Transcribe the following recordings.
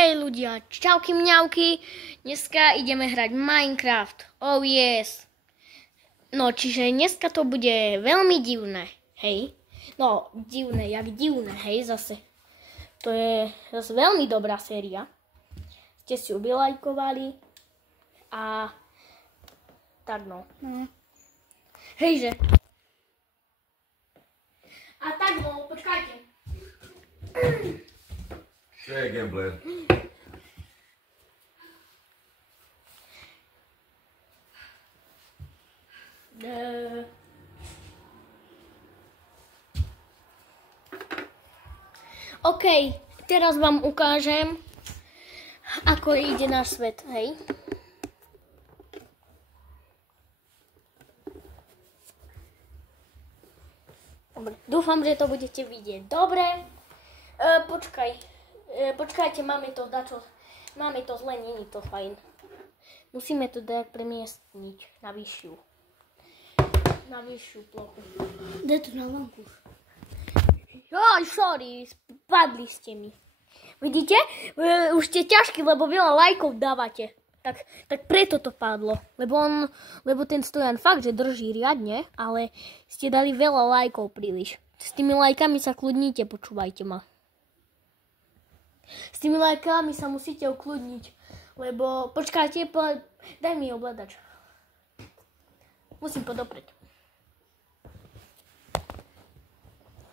Hej ľudia, čauky mňauky, dneska ideme hrať Minecraft, oh yes. No, čiže dneska to bude veľmi divné, hej. No, divné, hej, zase. To je zase veľmi dobrá séria. Ste si ju vylajkovali a tak no. Hejže. A tak no, počkajte. Čo je gambler? OK, teraz vám ukážem, ako ide náš svet, hej. Dobre, dúfam, že to budete vidieť. Dobre, počkajte, máme to zle, není to fajn. Musíme to dať premiestniť na vyššiu plochu. Daj to na lampu. Joj, sorry, spadli ste mi. Vidíte? Už ste ťažkí, lebo veľa lajkov dávate. Tak preto to padlo. Lebo ten stojan fakt, že drží riadne, ale ste dali veľa lajkov príliš. S tými lajkami sa kľudnite, počúvajte ma. S tými lajkami sa musíte ukludniť, lebo počkajte, daj mi ovládač. Musím podoprieť.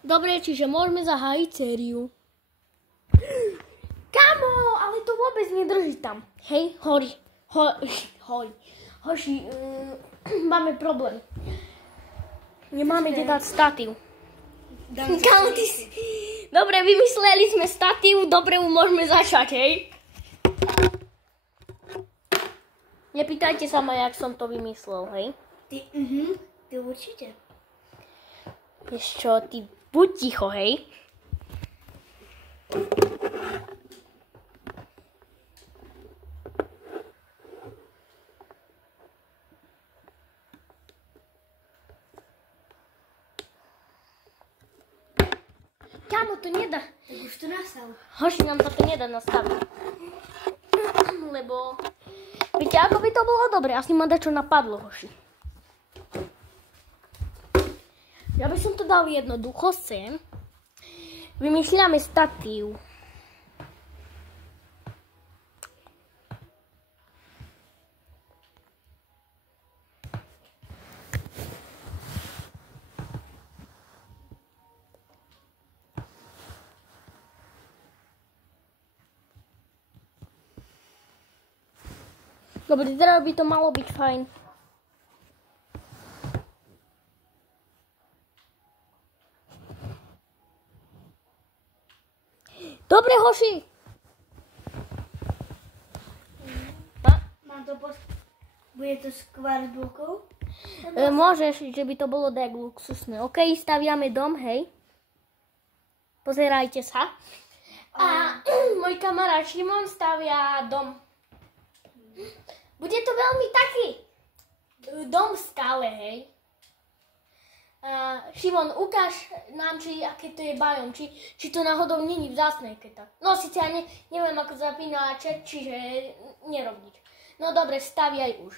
Dobre, čiže môžeme zahájiť sériu. Kamo, ale to vôbec nedrží tam. Hej, Hoši, máme problém. Nemáme kde dať statív. Kamo, ty si... Dobre, vymysleli sme statív, dobre, môžeme začať, hej? Nepýtajte sa ma, jak som to vymyslel, hej? Ty určite. Vieš čo, ty buď ticho, hej? Kámo, to nedá. Tak už to nastav. Hoši, nám to nedá nastaviť. Lebo... Viete, ako by to bolo dobre? Asi ma dačo napadlo, hoši. Ja by som to dal jednoducho sem. Vymýšľame statív. Dobre, teraz by to malo byť fajn. Dobre, hoši! Mám to Bude to z kvart blokov? Môžeš, že by to bolo tak luxusné. OK, staviame dom, hej. Pozerajte sa. A môj kamarát Šimon stavia dom. Bude to veľmi taký dom v skále, hej. Šimon, ukáž nám, aké to je bajom, či to náhodou není vzácne, keď tak. No síce ja neviem, ako zapínaček, čiže nerob nič. No dobre, staviaj už.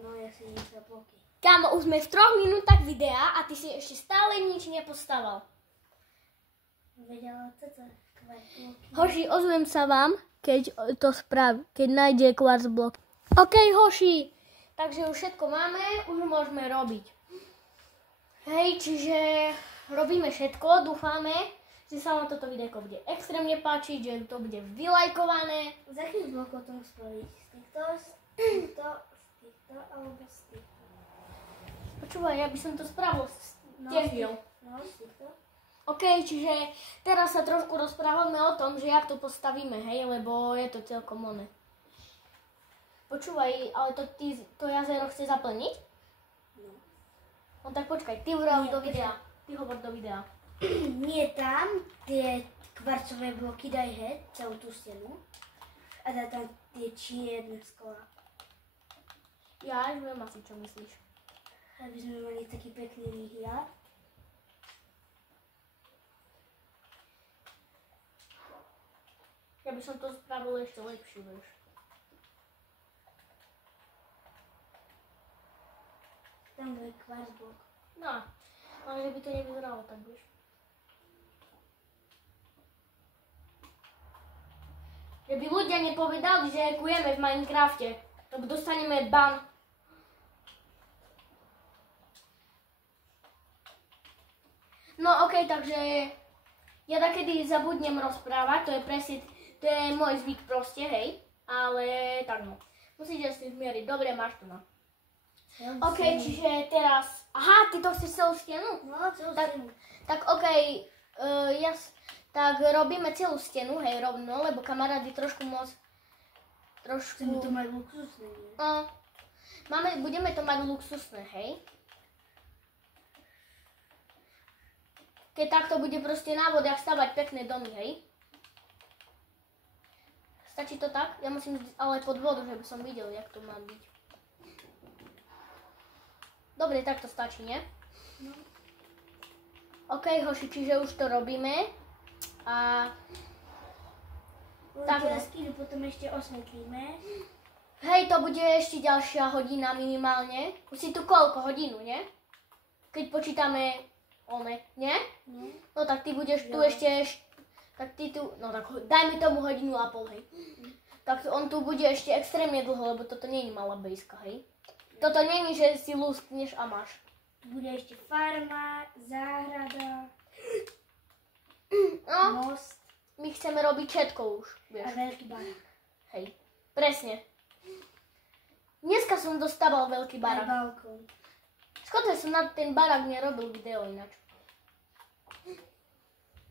No ja si nič za bloky. Kámo, už sme v 3 minútach videa a ty si ešte stále nič nepostaval. Vedela to kvart bloky. Hoši, ozvem sa vám, keď to spraví, keď nájde kvarc blok. OK, hoši, takže už všetko máme, už môžeme robiť. Hej, čiže robíme všetko, dúfame, že sa vám toto videjko bude extrémne páčiť, že to bude vylajkované. Z akých blokov to spraviť? Z týchto, alebo z týchto? Počúvaj, ja by som to spravil z týchto. No, z týchto. OK, čiže teraz sa trošku rozprávame o tom, že jak to postavíme, hej, lebo je to celkom oné. Počúvaj, ale to jazero chce zaplniť? No. No tak počkaj, ty hovor do videa. Nie tam, tie kvarcové bloky daj heď, celú tú stenu. A daj tam tie čierne skla. Ja až viem asi, čo myslíš. Aby sme mali taký pekný výhľad. Ja by som to spravil ešte lepšie, vieš. Tam je kvarcblok. No, ale že by to nevyzeralo tak, vieš. Že by ľudia nepovedali, že hackujeme v Minecrafte, lebo dostaneme ban. No okej, takže ja takedy zabudnem rozprávať, to je presne, to je môj zvyk proste, hej. Ale tak no, musíte s tým zmieriť, dobre, máš to no. Okej, čiže teraz, aha, ty to chceš celú stenu? No, celú stenu. Tak okej, tak robíme celú stenu, hej, rovno, lebo kamarádi trošku moc, Chceme to mať luxusné, nie? No, budeme to mať luxusné, hej. Keď takto bude proste návod, jak stavať pekné domy, hej. Stačí to tak? Ja musím ísť ale pod vodu, že by som videl, jak to má byť. Dobre, tak to stačí, nie? No. OK, hoši, čiže už to robíme. A tak, Jaskyňu potom ešte osvetlíme. hej, to bude ešte ďalšia hodina minimálne. Už si tu koľko? Hodinu, nie? Keď počítame nie? No tak ty budeš tu ešte, tak ty tu, no tak dajme tomu hodinu a pol, hej. Tak on tu bude ešte extrémne dlho, lebo toto nie je malá bejska, hej. Toto nie je, že si luskneš a máš. Bude ešte farma, záhrada, No, most my chceme robiť všetko už, a vieš. veľký barák. Hej, presne. Dneska som dostával veľký Aj barák. balkón. Škoda, som na ten barák nerobil video ináč.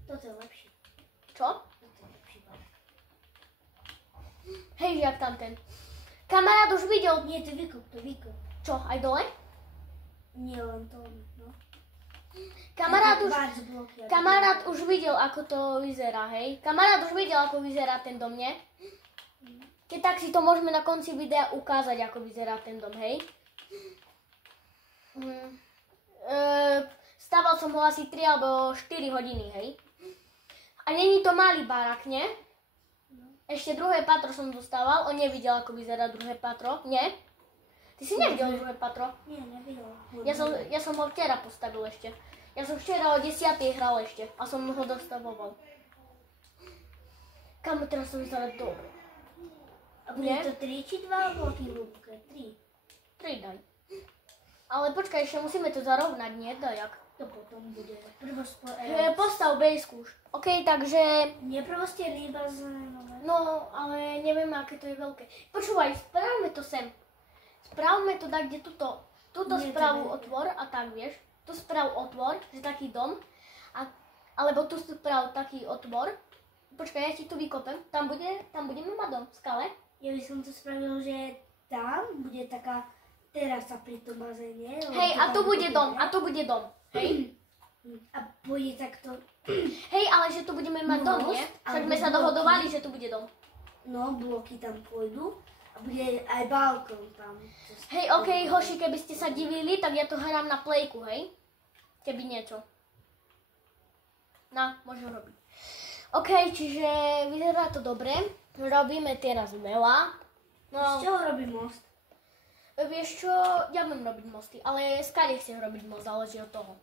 Toto je lepšie. Čo? Toto je lepší barák. Hej, jak tam ten. Kamarát už videl. Nie, to vykop. Čo, aj dole? Nie len to, no. Kamarát už videl, ako to vyzerá, hej? Kamarát už videl, ako vyzerá ten dom, nie? Keď tak si to môžeme na konci videa ukázať, ako vyzerá ten dom, hej? Stával som ho asi 3 alebo 4 hodiny, hej? A není to malý barák, nie? Ešte druhé patro som dostával, on nevidel, ako vyzerá druhé patro, nie? Ty si nevidel druhé patro? Nie, nevidel. Ja som ho včera postavil ešte. Ja som včera o 10. hral ešte a som ho dostavoval. Kamu teraz to vyzerá dobre. A bude to 3 či 2 alebo hlúbke? 3. 3 daj. Ale počkaj, ešte musíme to zarovnať, nie? Dajak. To potom bude. Postav bejsku už. OK, takže... Nie prvostier, iba z... No, ale neviem, aké to je veľké. Počúvaj, spravme to sem. Spravme to tak, kde tuto spravu otvor a tak, vieš. Tu sprav otvor, že taký dom. Alebo tu sprav taký otvor. Počkaj, ja ti tu vykopem. Tam budeme mať dom v skale. Ja by som to spravil, že tam bude taká terasa pri tom bazéne. Hej, a tu bude dom. Hej. A bude takto... Hej, ale že tu budeme mať dom, nie? Však sme sa dohodovali, že tu bude dom. No, bloky tam pôjdu. A bude aj balkón tam. Hej, OK, hoši, keby ste sa divili, tak ja to hrám na plejku, hej? Keby niečo. No, môžem robiť. OK, čiže vyzerá to dobre. Robíme teraz veľa. No, Z čoho robí most? vieš čo, ja budem robiť mosty, ale skade chcem robiť most, záleží od toho.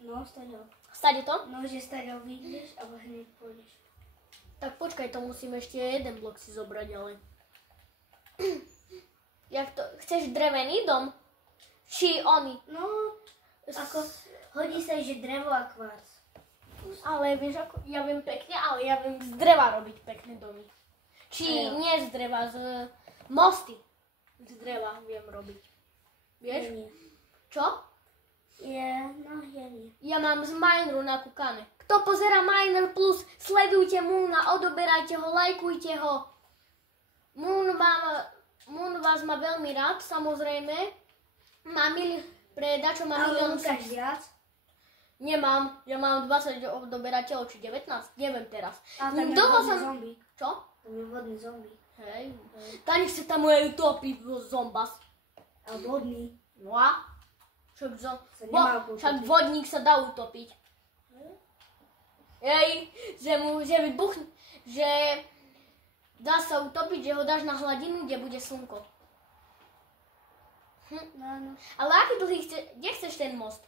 No, staďo. Stade to? No, že staďo vyjdeš a hneď pôjdeš. Tak počkaj, to musím ešte jeden blok si zobrať, ale... Jak to? Chceš drevený dom? Či oni? No, ako hodí sa, že drevo a kvarc. Ale vieš ako, ja viem pekne, ale ja viem z dreva robiť pekné domy. Či nie z dreva, z mosty. Z dreva viem robiť. Vieš? Nie. Čo? Ja nie. Ja mám z Mineru nakúkané. Kto pozerá Miner Plus, sledujte Moona, odoberajte ho, lajkujte ho. Moon vás má veľmi rád, samozrejme. Predačo má milión... Ale viac? Nemám, ja mám 20 odoberateľov, či 19, neviem teraz. A tam je vodný zombík. Čo? Tam je vodný zombík. Hej, tá nech sa tam moje utopiť zombas. A vodný. No a? Však vodník sa dá utopiť. Hej, že že dá sa utopiť, že ho dáš na hladinu, kde bude slnko. No, áno. Ale aký dlhý kde chceš ten most?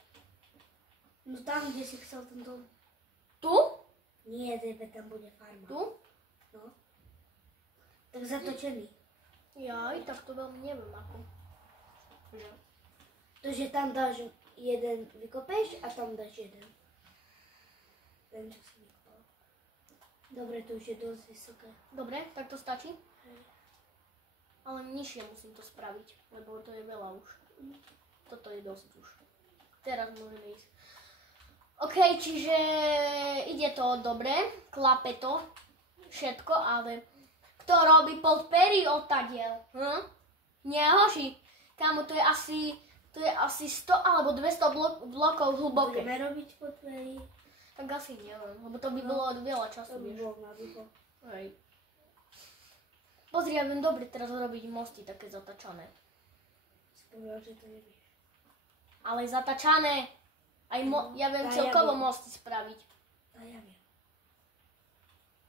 No tam, kde si chcel ten dom. Tu? Nie, tebe tam bude farma. Tu? No. Tak zatočený. Jaj, tak to veľmi neviem ako. Že? To, že tam dáš jeden, vykopeš a tam dáš jeden. Ten, čo si vykopal. Dobre, to už je dosť vysoké. Dobre, tak to stačí? Ale nižšie musím to spraviť, lebo to je veľa už. Toto je dosť už. Teraz môžeme ísť. OK, čiže ide to dobre, klape to, všetko, ale kto robí pod pery odtadiel? Nie, hoši. Kámo, to je asi 100 alebo 200 blokov hlboké. Budeme robiť pod pery. Tak asi neviem, lebo to by bolo veľa času, To by vieš. bolo na dlho. Hej. Pozri, ja viem dobre teraz robiť mosty také zatačané. Si povedal, že to nevieš. Ale zatačané. Aj ja viem ja celkovo viem. mosty spraviť. A ja viem.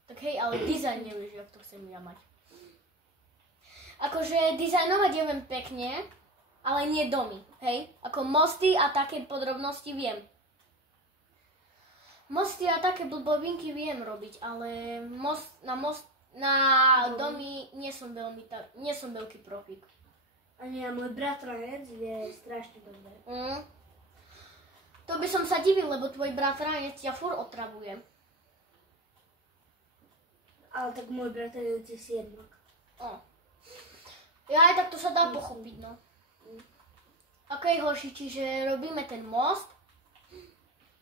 Tak hej, ale dizajn nevieš, jak to chcem ja mať. Akože dizajnovať ja viem pekne, ale nie domy, hej? Ako mosty a také podrobnosti viem. Mosty a také blbovinky viem robiť, ale na domy nie som veľký profík. A nie, môj bratranec je strašne dobré. To by som sa divil, lebo tvoj bratranec ťa furt otravuje. Ale tak môj bratranec je 7. Ja aj tak to sa dá pochopiť, no. OK, hoši, čiže robíme ten most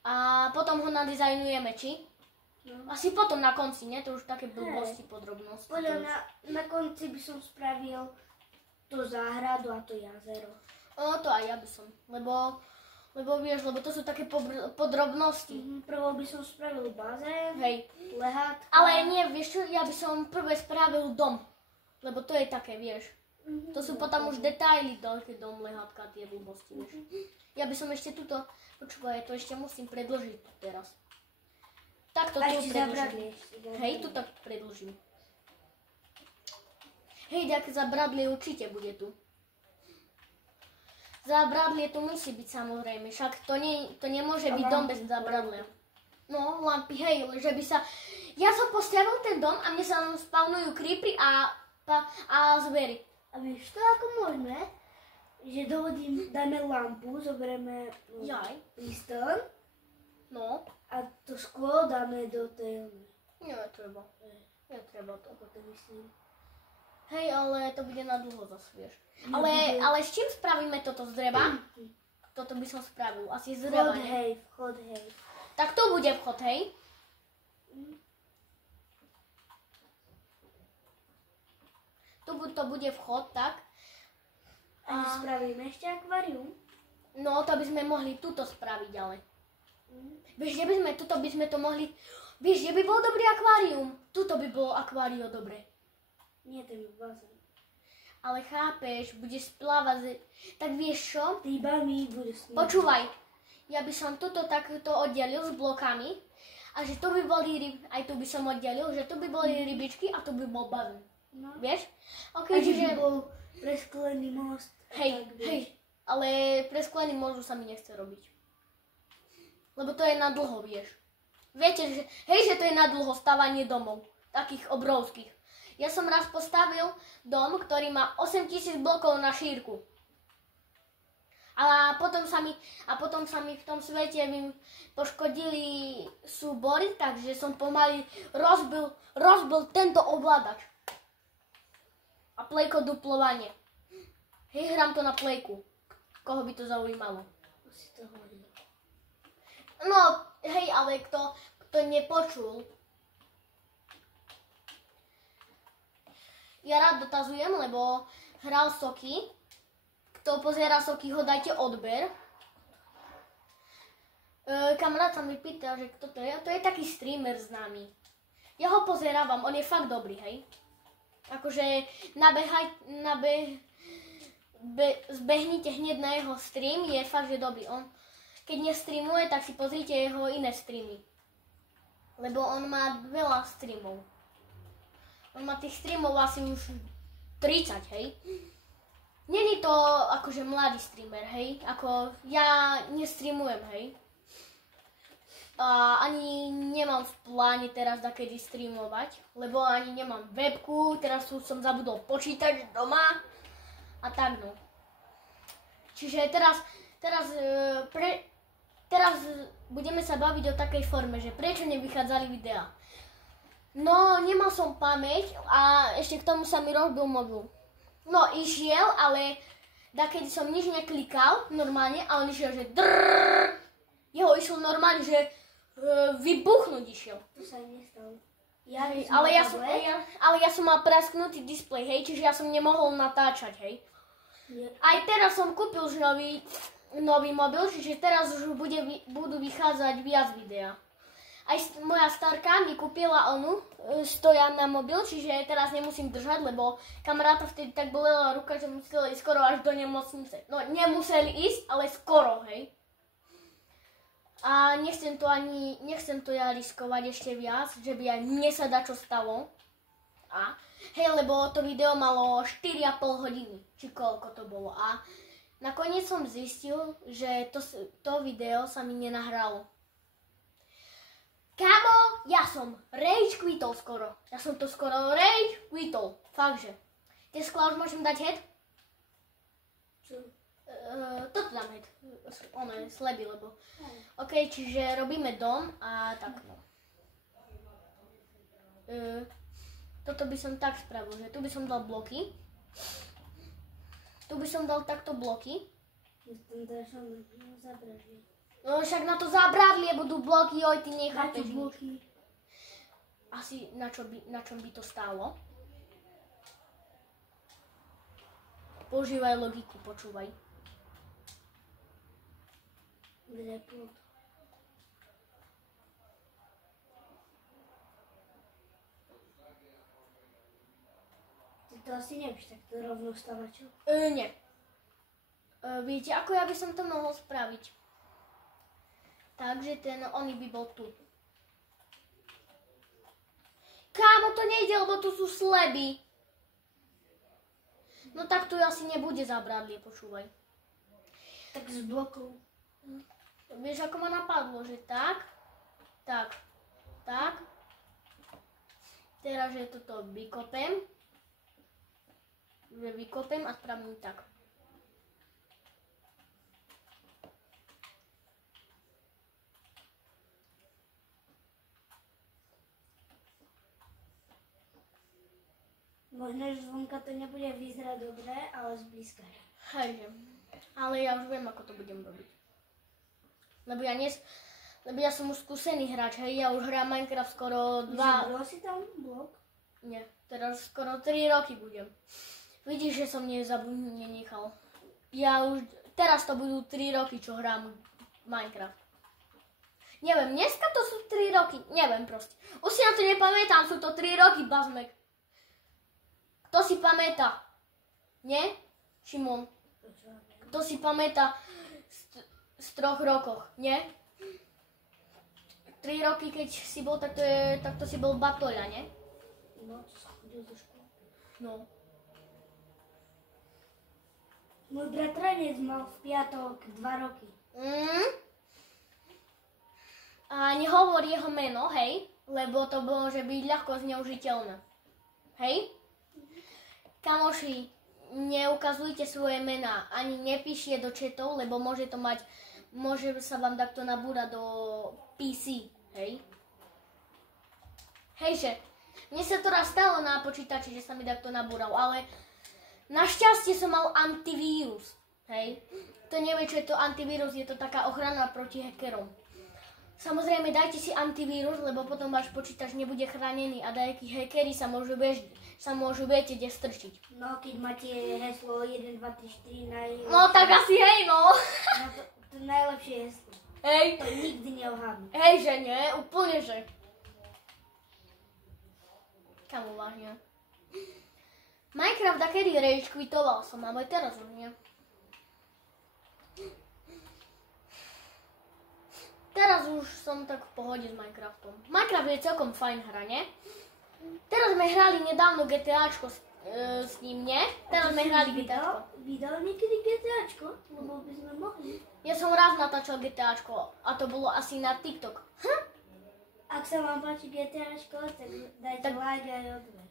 a potom ho nadizajnujeme, či? No. Asi potom na konci, nie? To už také blbosti, podrobnosti. Podľa mňa na konci by som spravil to záhradu a to jazero. To aj ja by som, lebo to sú také podrobnosti. Prvo by som spravil bazén, Hej. lehátka. Ale nie, vieš čo, ja by som prvé spravil dom, lebo to je také, vieš. To sú potom už detaily, také dom, lehátka, tie blbosti, vieš. Ja by som ešte tuto, počúvaj, to ešte musím predložiť tu teraz. Takto A tu ešte predložím. Hej, tu tak predložím. Hej, také zabradlie určite bude tu. Zábradlie tu musí byť samozrejme, však to nemôže byť dom bez zábradlia. No, lampy, hej, že by sa... Ja som postavil ten dom a mne sa tam spawnujú creepery a zvery. A vieš to, ako môžeme? Že dáme lampu, zoberieme listón No. a to sklo dáme do tej... Netreba. Netreba to. Ako to myslím? Hej, ale to bude na dlho zase, vieš. Ale s čím spravíme toto z dreva? Toto by som spravil. Asi z dreva, nie? Vchod, hej. Tak to bude vchod, hej? To bude vchod, tak? A spravíme ešte akvárium? No, to by sme mohli tuto spraviť, ale. Vieš, kde by sme, tuto by sme to mohli... Vieš, kde by bol dobrý akvárium? Tuto by bolo akvário dobre. Nie, ten je bazén. Ale chápeš, bude splávať... Tak vieš čo? Rybami bude snímať. Počúvaj, ja by som toto takto oddelil s blokami a že tu by boli aj tu by som oddelil, že tu by boli rybičky a tu by bol bazén. No. Vieš? OK, A že by čiže... bol presklený most. Hej, ale presklený môžu sa mi nechce robiť. Lebo to je na dlho, vieš. Viete, že to je na dlho stavanie domov, takých obrovských. Ja som raz postavil dom, ktorý má 8000 blokov na šírku. A potom sa mi v tom svete poškodili súbory, takže som pomaly rozbil tento ovládač. A plejko duplovanie. Hej, hrám to na plejku. Koho by to zaujímalo? Si to hovoril. No, hej, ale kto nepočul. Ja rád dotazujem, lebo hral Soky. Kto pozerá Soky, ho dajte odber. Kamarát sa mi pýta, že kto to je. To je taký streamer známy. Ja ho pozerávam, on je fakt dobrý, hej. Akože zbehnite hneď na jeho stream, je fakt, že dobrý. On, keď nestreamuje, tak si pozrite jeho iné streamy. Lebo on má veľa streamov. On má tých streamov asi už 30, hej. Není to akože mladý streamer, hej. Ako ja nestreamujem, hej. A ani nemám v pláne teraz takedy streamovať, lebo ani nemám webku, teraz som zabudol počítač doma a tak no. Čiže teraz budeme sa baviť o takej forme, že prečo nevychádzali videá. No, nemal som pamäť a ešte k tomu sa mi rozbil mobil. No, išiel, ale takedy som nič neklikal normálne a on išiel, že drrrr. Jeho išlo normálne, že vybuchnúť išiel. To sa nestalo. Ale ja som mal prasknutý displej, hej, čiže ja som nemohol natáčať, hej. Aj teraz som kúpil už nový mobil, čiže teraz už budú vychádzať viac videa. Aj moja starka mi kúpila stojan na mobil, čiže teraz nemusím držať, lebo kamaráta vtedy tak bolela ruka, že museli ísť skoro až do nemocnice. No, nemuseli ísť, ale skoro, hej. A nechcem to ja riskovať ešte viac, že by aj mne sa dačo stalo. A hej, lebo to video malo 4,5 hodiny, či koľko to bolo. A nakoniec som zistil, že to video sa mi nenahralo. Kámo, ja som rage quitol skoro. Ja som to skoro rage quitol. Faktže. Tie skla už môžem dať head? Čo? Toto dám head. Ono je sleby, lebo... OK, čiže robíme dom a tak no. Toto by som tak spravil, že tu by som dal bloky. Tu by som dal takto bloky. No však na to zábradlie budú bloky, oj, ty nechápeš nič. Asi na čom by to stálo? Používaj logiku, počúvaj. Kde plot? Ty to asi nevíš, tak to rovno stavačo? Nie. Viete, ako ja by som to mohol spraviť? Takže oný by bol tu. Kámo, to nejde, lebo tu sú sleby. No tak tu asi nebude zábradlie, počúvaj. Tak z blokov. Vieš, ako ma napadlo, že tak. Teraz, že toto vykopem. Že vykopem a spravím tak. Možno, že zvonka to nebude vyzerať dobre, ale zblízka. Hejže. Ale ja už viem, ako to budem robiť. Lebo ja som už skúsený hráč, hej, ja už hrám Minecraft skoro 2... Zabral si tam blok? Nie, teraz skoro 3 roky budem. Vidíš, že som nenechal. Teraz to budú 3 roky, čo hrám Minecraft. Neviem, dneska to sú 3 roky, neviem proste. Už si na to nepamätám, sú to 3 roky, bazmek. Kto si pamätá? Nie? Šimon. Kto si pamätá z 3 rokoch? Nie? 3 roky, keď si bol, tak to si bol batoľa, nie? No, to som chodil do školy. No. Môj bratranec mal v piatok 2 roky. A nehovor jeho meno, hej? Lebo to môže byť ľahko zneužiteľné. Hej? Kamoši, neukazujte svoje mená, ani nepíšte do chatov, lebo môže sa vám takto nabúrať do PC, hej? Hejže, mne sa to raz stalo na počítači, že sa mi takto nabúral, ale našťastie som mal antivírus, hej? Kto nevie, čo je to antivírus, je to taká ochrana proti hackerom. Samozrejme, dajte si antivírus, lebo potom váš počítač nebude chránený a nejakí hackeri sa môžu viete kde strčiť. No, keď máte heslo 1, 2, 3, 4 najlepšie. No, tak asi hej, no. No, to najlepšie heslo. Hej. To nikdy neohádnu. Hej, že nie, úplne, že. Kamo, vážne. Minecraft takedy rage quitoval som, ale teraz už nie. Teraz už som tak v pohode s Minecraftom. Minecraft je celkom fajn hra, nie? Teraz sme hrali nedávno GTAčko s ním, nie? Teraz sme hrali GTAčko. Vydal niekedy GTAčko? Lebo by sme mohli. Ja som raz natáčal GTAčko a to bolo asi na TikTok. Ak sa vám páči GTAčko, tak dajte like aj odber.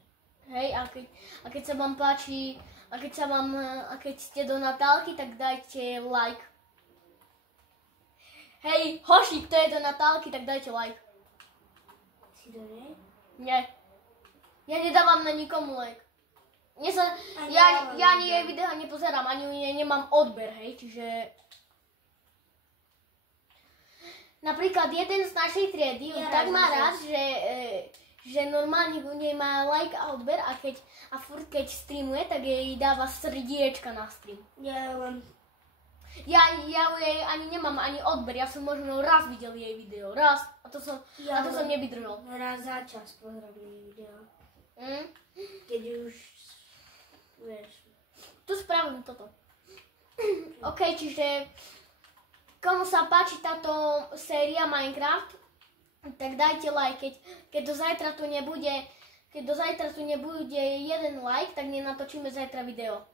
Hej, a keď sa vám páči, a keď ste do Natálky, tak dajte like. Hej, hoši, kto je do Natálky, tak dajte like. Si do nej? Nie. Ja nedávam na nikomu like. Ja ani jej videa nepozerám, ani u nej nemám odber, hej, čiže... Napríklad jeden z našej triedy tak má rád, že normálne u nej má like a odber a furt keď streamuje, tak jej dáva srdiečka na stream. Ja Ja u jej ani nemám ani odber, ja som možno raz videl jej video, raz, a to som nevydržal. Raz za čas pozriem jej video. Mm? Keď už, vieš. Tu spravím toto. OK, čiže komu sa páči táto séria Minecraft, tak dajte like, keď do zajtra tu nebude jeden like, tak nenatočíme zajtra video.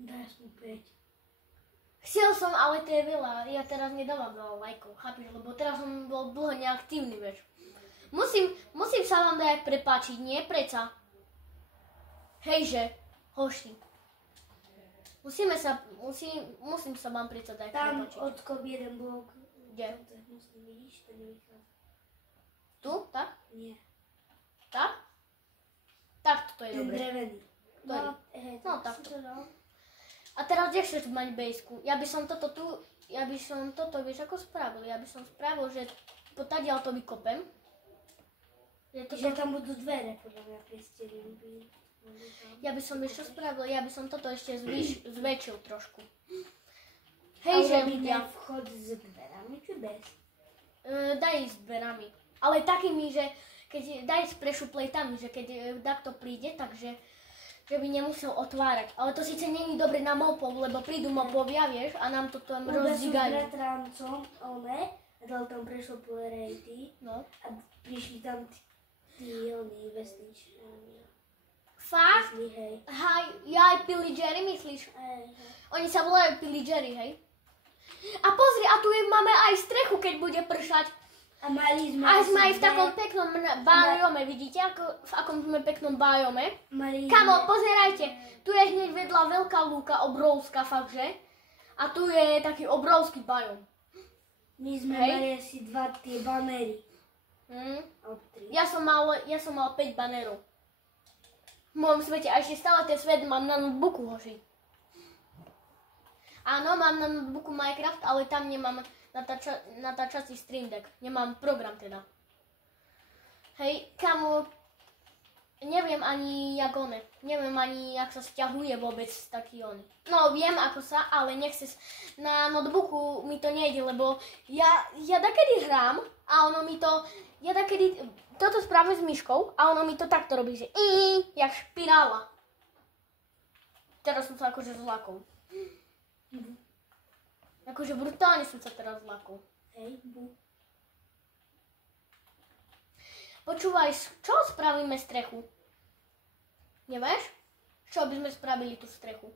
Daj som 5. Chcel som, ale to je veľa, ja teraz nedávam veľa lajkov, chápiš, lebo teraz som bol dlho neaktívny, vieš. Musím sa vám dať prepáčiť, nie preca. Hejže, hoši. Musím sa vám predsa dať prepáčiť. Tam odkop jeden blok. Kde? Vidíš, to nevychádza. Tu? Tak? Nie. Tak? Tak, toto je Ten dobre. drevený. No, takto. A teraz kde chceš mať bejsku? Ja by som toto, vieš ako spravil? Ja by som spravil, že potadiaľ to vykopem. Že tam budú dvere, podľa mňa priesteli. Ja by som ešte spravil, ja by som toto ešte zväčšil trošku. Hej, že ľudia. Vchod s dverami, či bez? Daj s dverami. Ale takými, že keď daj s prešuplejtami, že keď takto príde, takže že by nemusel otvárať. Ale to síce není dobre na mopov, lebo prídu mopovia, vieš, a nám to tam rozdigajú. Uda som s bratrancom, a dal tam prešuplejty. No. A prišli tam tí vesničí. Fakt? Hej. Ja aj pillageri, myslíš? Hej. Oni sa volajú pillageri, hej? A pozri, a tu máme aj strechu, keď bude pršať. A mali sme aj v takom peknom biome, vidíte, v akom sme peknom biome? Kamo, pozerajte, tu je hneď vedľa veľká lúka, obrovská fakt, že? A tu je taký obrovský biom. My sme mali asi 2 tie banery. Ja som mal 5 banerov. V mojom svete, a ešte stále ten svet mám na notebooku, hoši. Áno, mám na notebooku Minecraft, ale tam nemám natáčací Stream Deck. Nemám program teda. Hej, kamo, neviem ani jak sa sťahuje vôbec taký on. No, viem ako sa, ale na notebooku mi to nejde, lebo ja dakedy hrám a ono mi to, toto spravím s myškou a ono mi to takto robí, že jak špirála. Teraz som sa akože zlakol. Akože brutálne som sa teraz zlakol. Hej, Počúvaj, čo spravíme strechu? Nevieš? Čo by sme spravili tú strechu?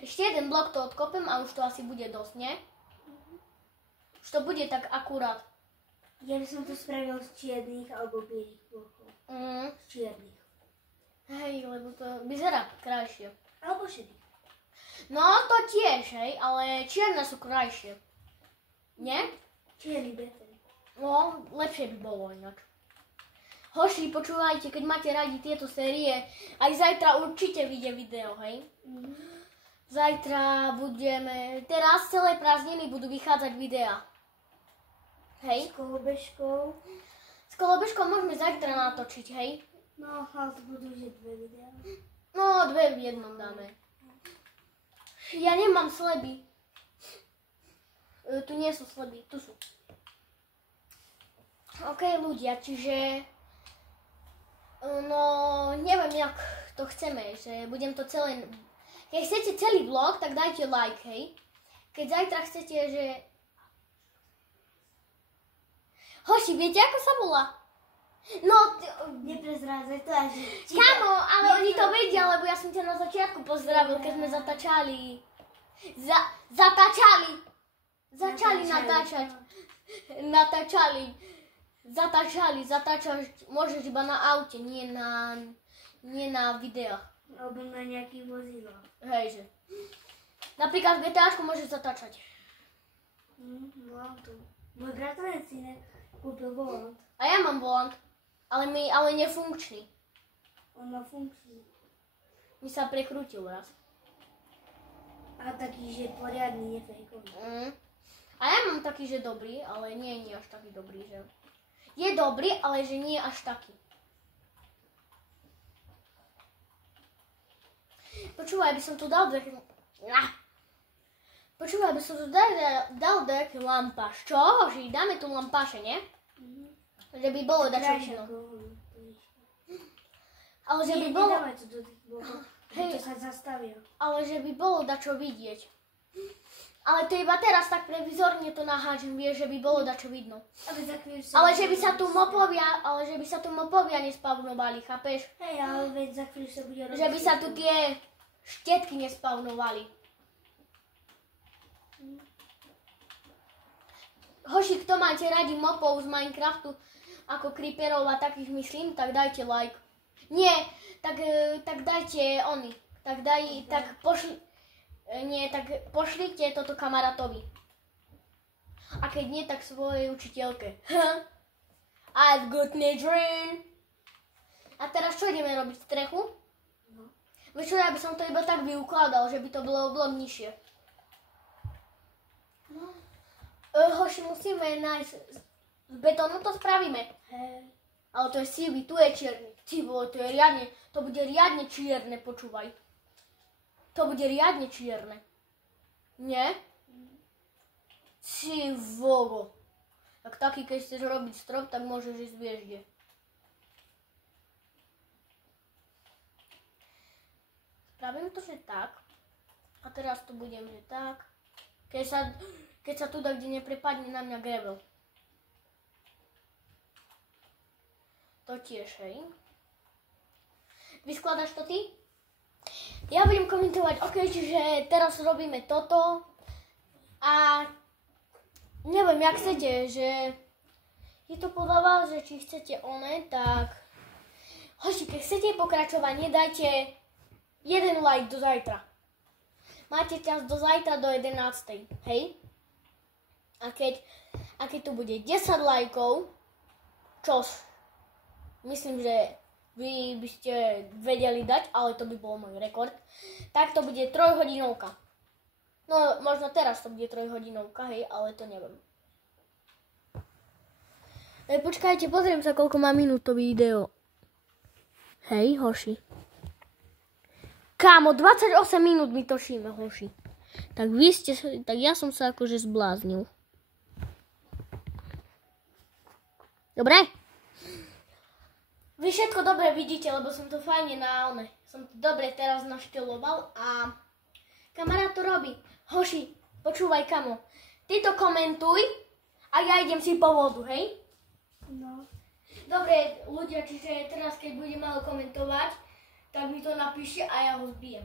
Ešte jeden blok to odkopem a už to asi bude dosť, nie? Už to bude tak akurát. Ja by som to spravil z čiernych alebo bielých blokov. Z čiernych. Hej, lebo to vyzerá krajšie. Alebo šedých. No, to tiež, hej, ale čierne sú krajšie. Nie? Čierny betén. No, lepšie by bolo inak. Hoši, počúvajte, keď máte radi tieto série, aj zajtra určite vyjde video, hej? Zajtra teraz celé prázdniny budú vychádzať videá. Hej? S kolobežkou. S kolobežkou môžeme zajtra natočiť, hej? No, ale to budú že 2 videá. No, 2 v jednom dáme. Ja nemám sleby. Tu nie sú sleby, tu sú. OK, ľudia, čiže... No, neviem, jak to chceme, že budem to celé... Keď chcete celý vlog, tak dajte like, hej. Keď zajtra chcete, že... Hoši, viete, ako sa volá? No, Neprezrádzaj to až... kamo, ale oni to vedia, lebo ja som ťa na začiatku pozdravil, keď sme zatáčali. Začali natáčať. Zatáčať môžeš iba na aute, nie na videách. Alebo na nejakých vozidlách. Hejže. Napríklad v GTAčku môžeš zatáčať. Mám tu. Môj bratranec si kúpil volant. A ja mám volant, ale nefunkčný. On má funkciu. Mi sa prekrútil raz. A taký, že poriadny, nefejkový. A ja mám taký, že dobrý, ale nie až taký dobrý, že... Je dobrý, ale že nie až taký. Počúvaj, by som tu dal dal nejaký lampáš. Čo? Že dáme tu lampáše, nie? Že by bolo dačo vidno. Ale že by bolo... Nedávaj to do tých blokov, to sa zastavia. Ale že by bolo dačo vidieť. Ale to iba teraz tak previzorne to naháčem, vieš, že by bolo dačo vidno. Ale že by sa tu mopovia nespavnovali, chápeš? Hej, ale veď za chvíľu sa bude robiť. Že by sa tu tie štetky nespavnovali. Hoši, kto máte radi mopov z Minecraftu, ako creeperov a takých myslím, tak dajte like. Nie, tak dajte oni. Tak pošlite toto kamarátovi. A keď nie, tak svojej učiteľke. I've got a dream. A teraz čo ideme robiť? Strechu? No. Vieš čo, ja by som to iba tak vyukladal, že by to bolo nižšie. No. Hoši, musíme nájsť... Z betónu to spravíme. Hej. Ale to je sivý, tu je čierny. Ty vole, to bude riadne čierne, počúvaj. To bude riadne čierne. Nie? Ty vole. Tak taký, keď chceš robiť strop, tak môžeš ísť vieš kde. Spravím to, že tak. A teraz to budem, že tak. Keď sa tu kde neprepadne na mňa gravel. To tiež, hej. Vyskladaš to ty? Ja budem komentovať, ok, čiže teraz robíme toto. A neviem, jak chcete, že je to podľa vás, že či chcete tak... Hoši, keď chcete pokračovanie, dajte 1 like do zajtra. Máte čas do zajtra do 11. Hej? A keď tu bude 10 lajkov, čož myslím, že vy by ste vedeli dať, ale to by bol môj rekord, tak to bude 3-hodinovka. No, možno teraz to bude 3-hodinovka, hej, ale to neviem. Počkajte, pozriem sa, koľko má minút to video. Hej, hoši. Kámo, 28 minút mi točíme, hoši. Tak ja som sa akože zbláznil. Dobre? Vy všetko dobre vidíte, lebo som to fajne som to dobre teraz našteloval a kamarát to robí. Hoši, počúvaj, kamo. Ty to komentuj a ja idem si po vodu, hej? No. Dobre, ľudia, čiže teraz, keď budem malo komentovať, tak mi to napíšte a ja ho zbijem.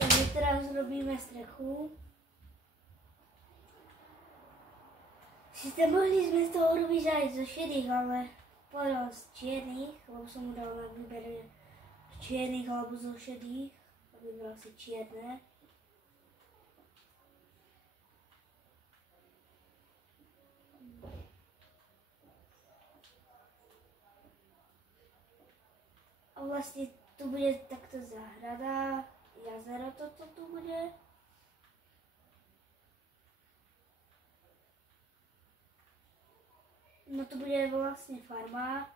Takže teraz robíme strechu. Sice mohli sme z toho robiť aj zo šedých, ale povedal z čiernych, lebo som mu dal na výber z čiernych alebo zo šedých. A vybral si čierne. A vlastne tu bude takto záhrada, jazero toto tu bude. No to bude vlastne farma.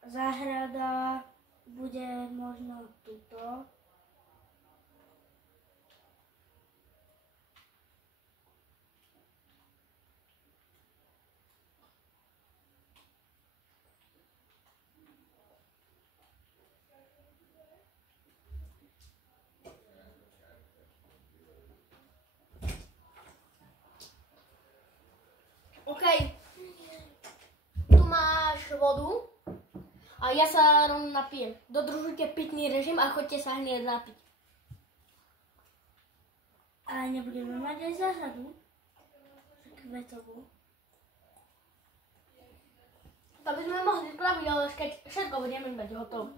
Záhrada bude možno tuto. OK, vodu a ja sa rovno napijem. Dodržujte pitný režim a choďte sa hneď napiť. Ale nebudeme mať aj záhradu. Kvetovú. To by sme mohli spraviť, ale keď všetko budeme mať hotovo.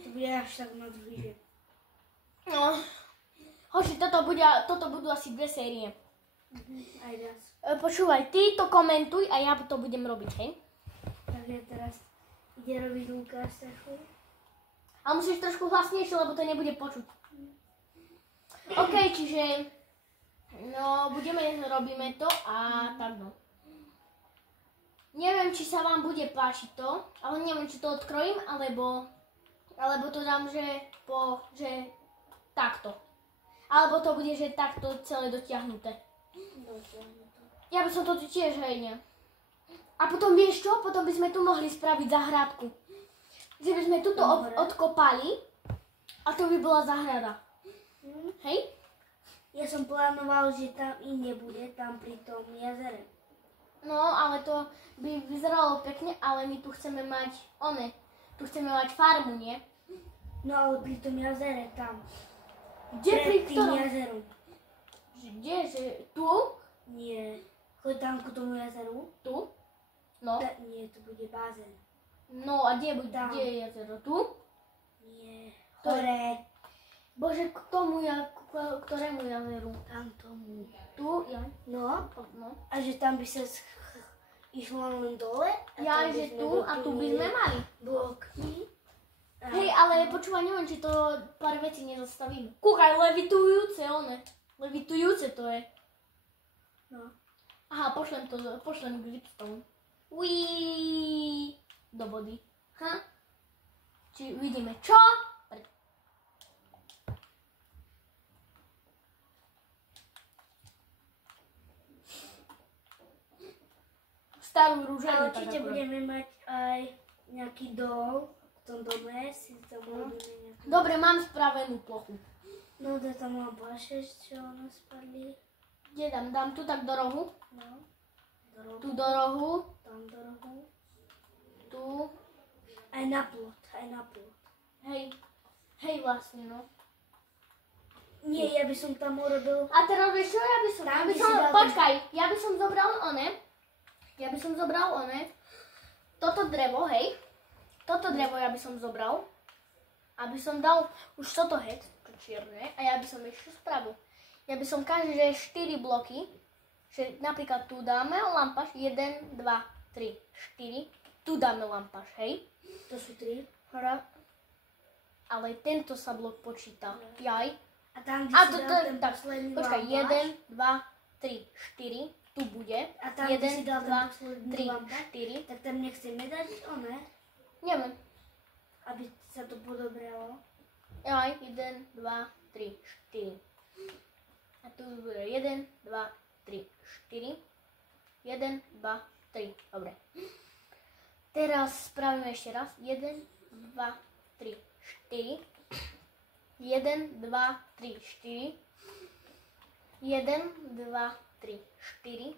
To bude až tak na druhý deň. No, hoši, toto budú asi 2 série. Aj raz. Počúvaj, ty to komentuj a ja to budem robiť, hej? Takže teraz ide robiť Lukáš trochu. A musíš trošku hlasnejšie, lebo to nebude počuť. OK, čiže no, robíme to a tak no. Neviem, či sa vám bude páčiť to, ale neviem, či to odkrojím, alebo to dám, že takto. Alebo to bude, že takto celé dotiahnuté. Ja by som to tu tiež, hej, nie. A potom vieš čo? Potom by sme tu mohli spraviť záhradku. Že by sme tuto odkopali a to by bola záhrada. Hej? Ja som plánoval, že tam i nebude, tam pri tom jazere. No, ale to by vyzeralo pekne, ale my tu chceme mať tu chceme mať farmu, nie? No ale pri tom jazere tam. Kde pri tým ktorom? jazeru. Kde? Že tu? Nie. Choď tam k tomu jazeru. Tu? No. Nie, to bude bazén. No a kde Tam. je jazero? Tu? Nie. To je- Hore. Bože, ktorému jazeru? Tam tomu. Tu? Ja. No. No. A že tam by sa išlo len dole. A Ja, tam by že sme tu a tu by sme mali. bloky. A- Hej, ale počúvaj, neviem, či to pár vecí nezastavíme. Kúkaj, levitujúce to je. No. Aha, pošlem Gripstone. Uííí, do vody. Či vidíme čo? Starú rúženu. Ale určite budeme mať aj nejaký dol v tom dome, si tam robíme nejakú... Dobre, mám spravenú plochu. No to tam mám baše, čo ono spadli. Kde dám? Dám tu tak do rohu. No. Do rohu. Tu do rohu. Tam do rohu. Tu. Aj na plot, aj na plot. Hej vlastne, no. Nie, ja by som tam urobil... A teraz vieš čo, Tam by si dal- počkaj, ja by som zobral toto drevo, hej. Toto drevo ja by som zobral, aby som dal už toto hec, to čierne, a ja by som ešte spravil. Ja by som každé 4 bloky, že napríklad tu dáme lampáš, 1, 2, 3, 4, tu dáme lampáš, hej. To sú 3. Ale tento sa blok počíta, jaj. A tam, kde A si to, dal ten tak, posledný počkaj, lampáš. 1, 2, 3, 4, tu bude. A tam, kde 1, si dal ten 2, posledný 3, lampáš. 4. Tak tam nechceme dať one, Neviem. aby sa to podobralo. Jaj, 1, 2, 3, 4. A tu bude 1, 2, 3, 4. 1, 2, 3. Dobre. Teraz spravíme ešte raz. 1, 2, 3, 4. 1, 2, 3, 4. 1, 2, 3, 4.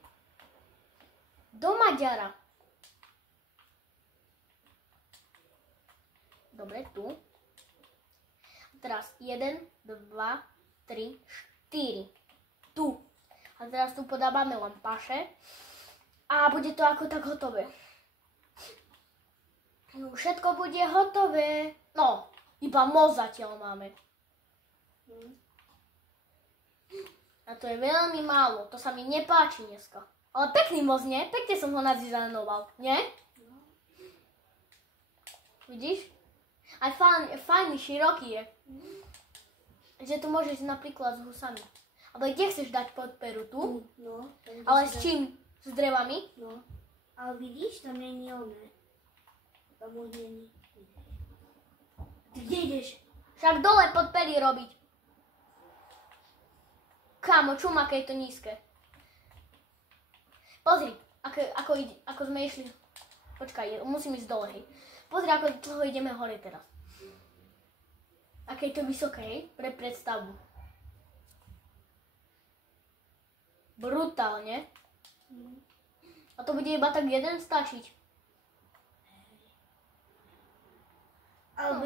Do Maďara. Dobre, tu. Teraz 1, 2, 3, 4. Tu. A teraz tu podávame lampáše. A bude to ako tak hotové. No, všetko bude hotové. No, iba most zatiaľ máme. A to je veľmi málo. To sa mi nepáči dneska. Ale pekný most, nie? Pekne som ho nadizajnoval, nie? Vidíš? Aj fajný, široký je. Že tu môžeš napríklad s husami. Ale kde chceš dať podperu? Tu? No. Tam, kde Ale si s dal- čím? S drevami? No. Ale vidíš, tam není oné. Tam už není. Ty kde ideš? Však dole podpery robiť. Kámo, čum, aké je to nízke. Pozri, ako sme išli. Počkaj, musím ísť dole, hej. Pozri, ako dlho ideme hore teraz. Aké je to vysoké, hej, pre predstavu. Brutálne. A to bude iba tak jeden stačiť. Alebo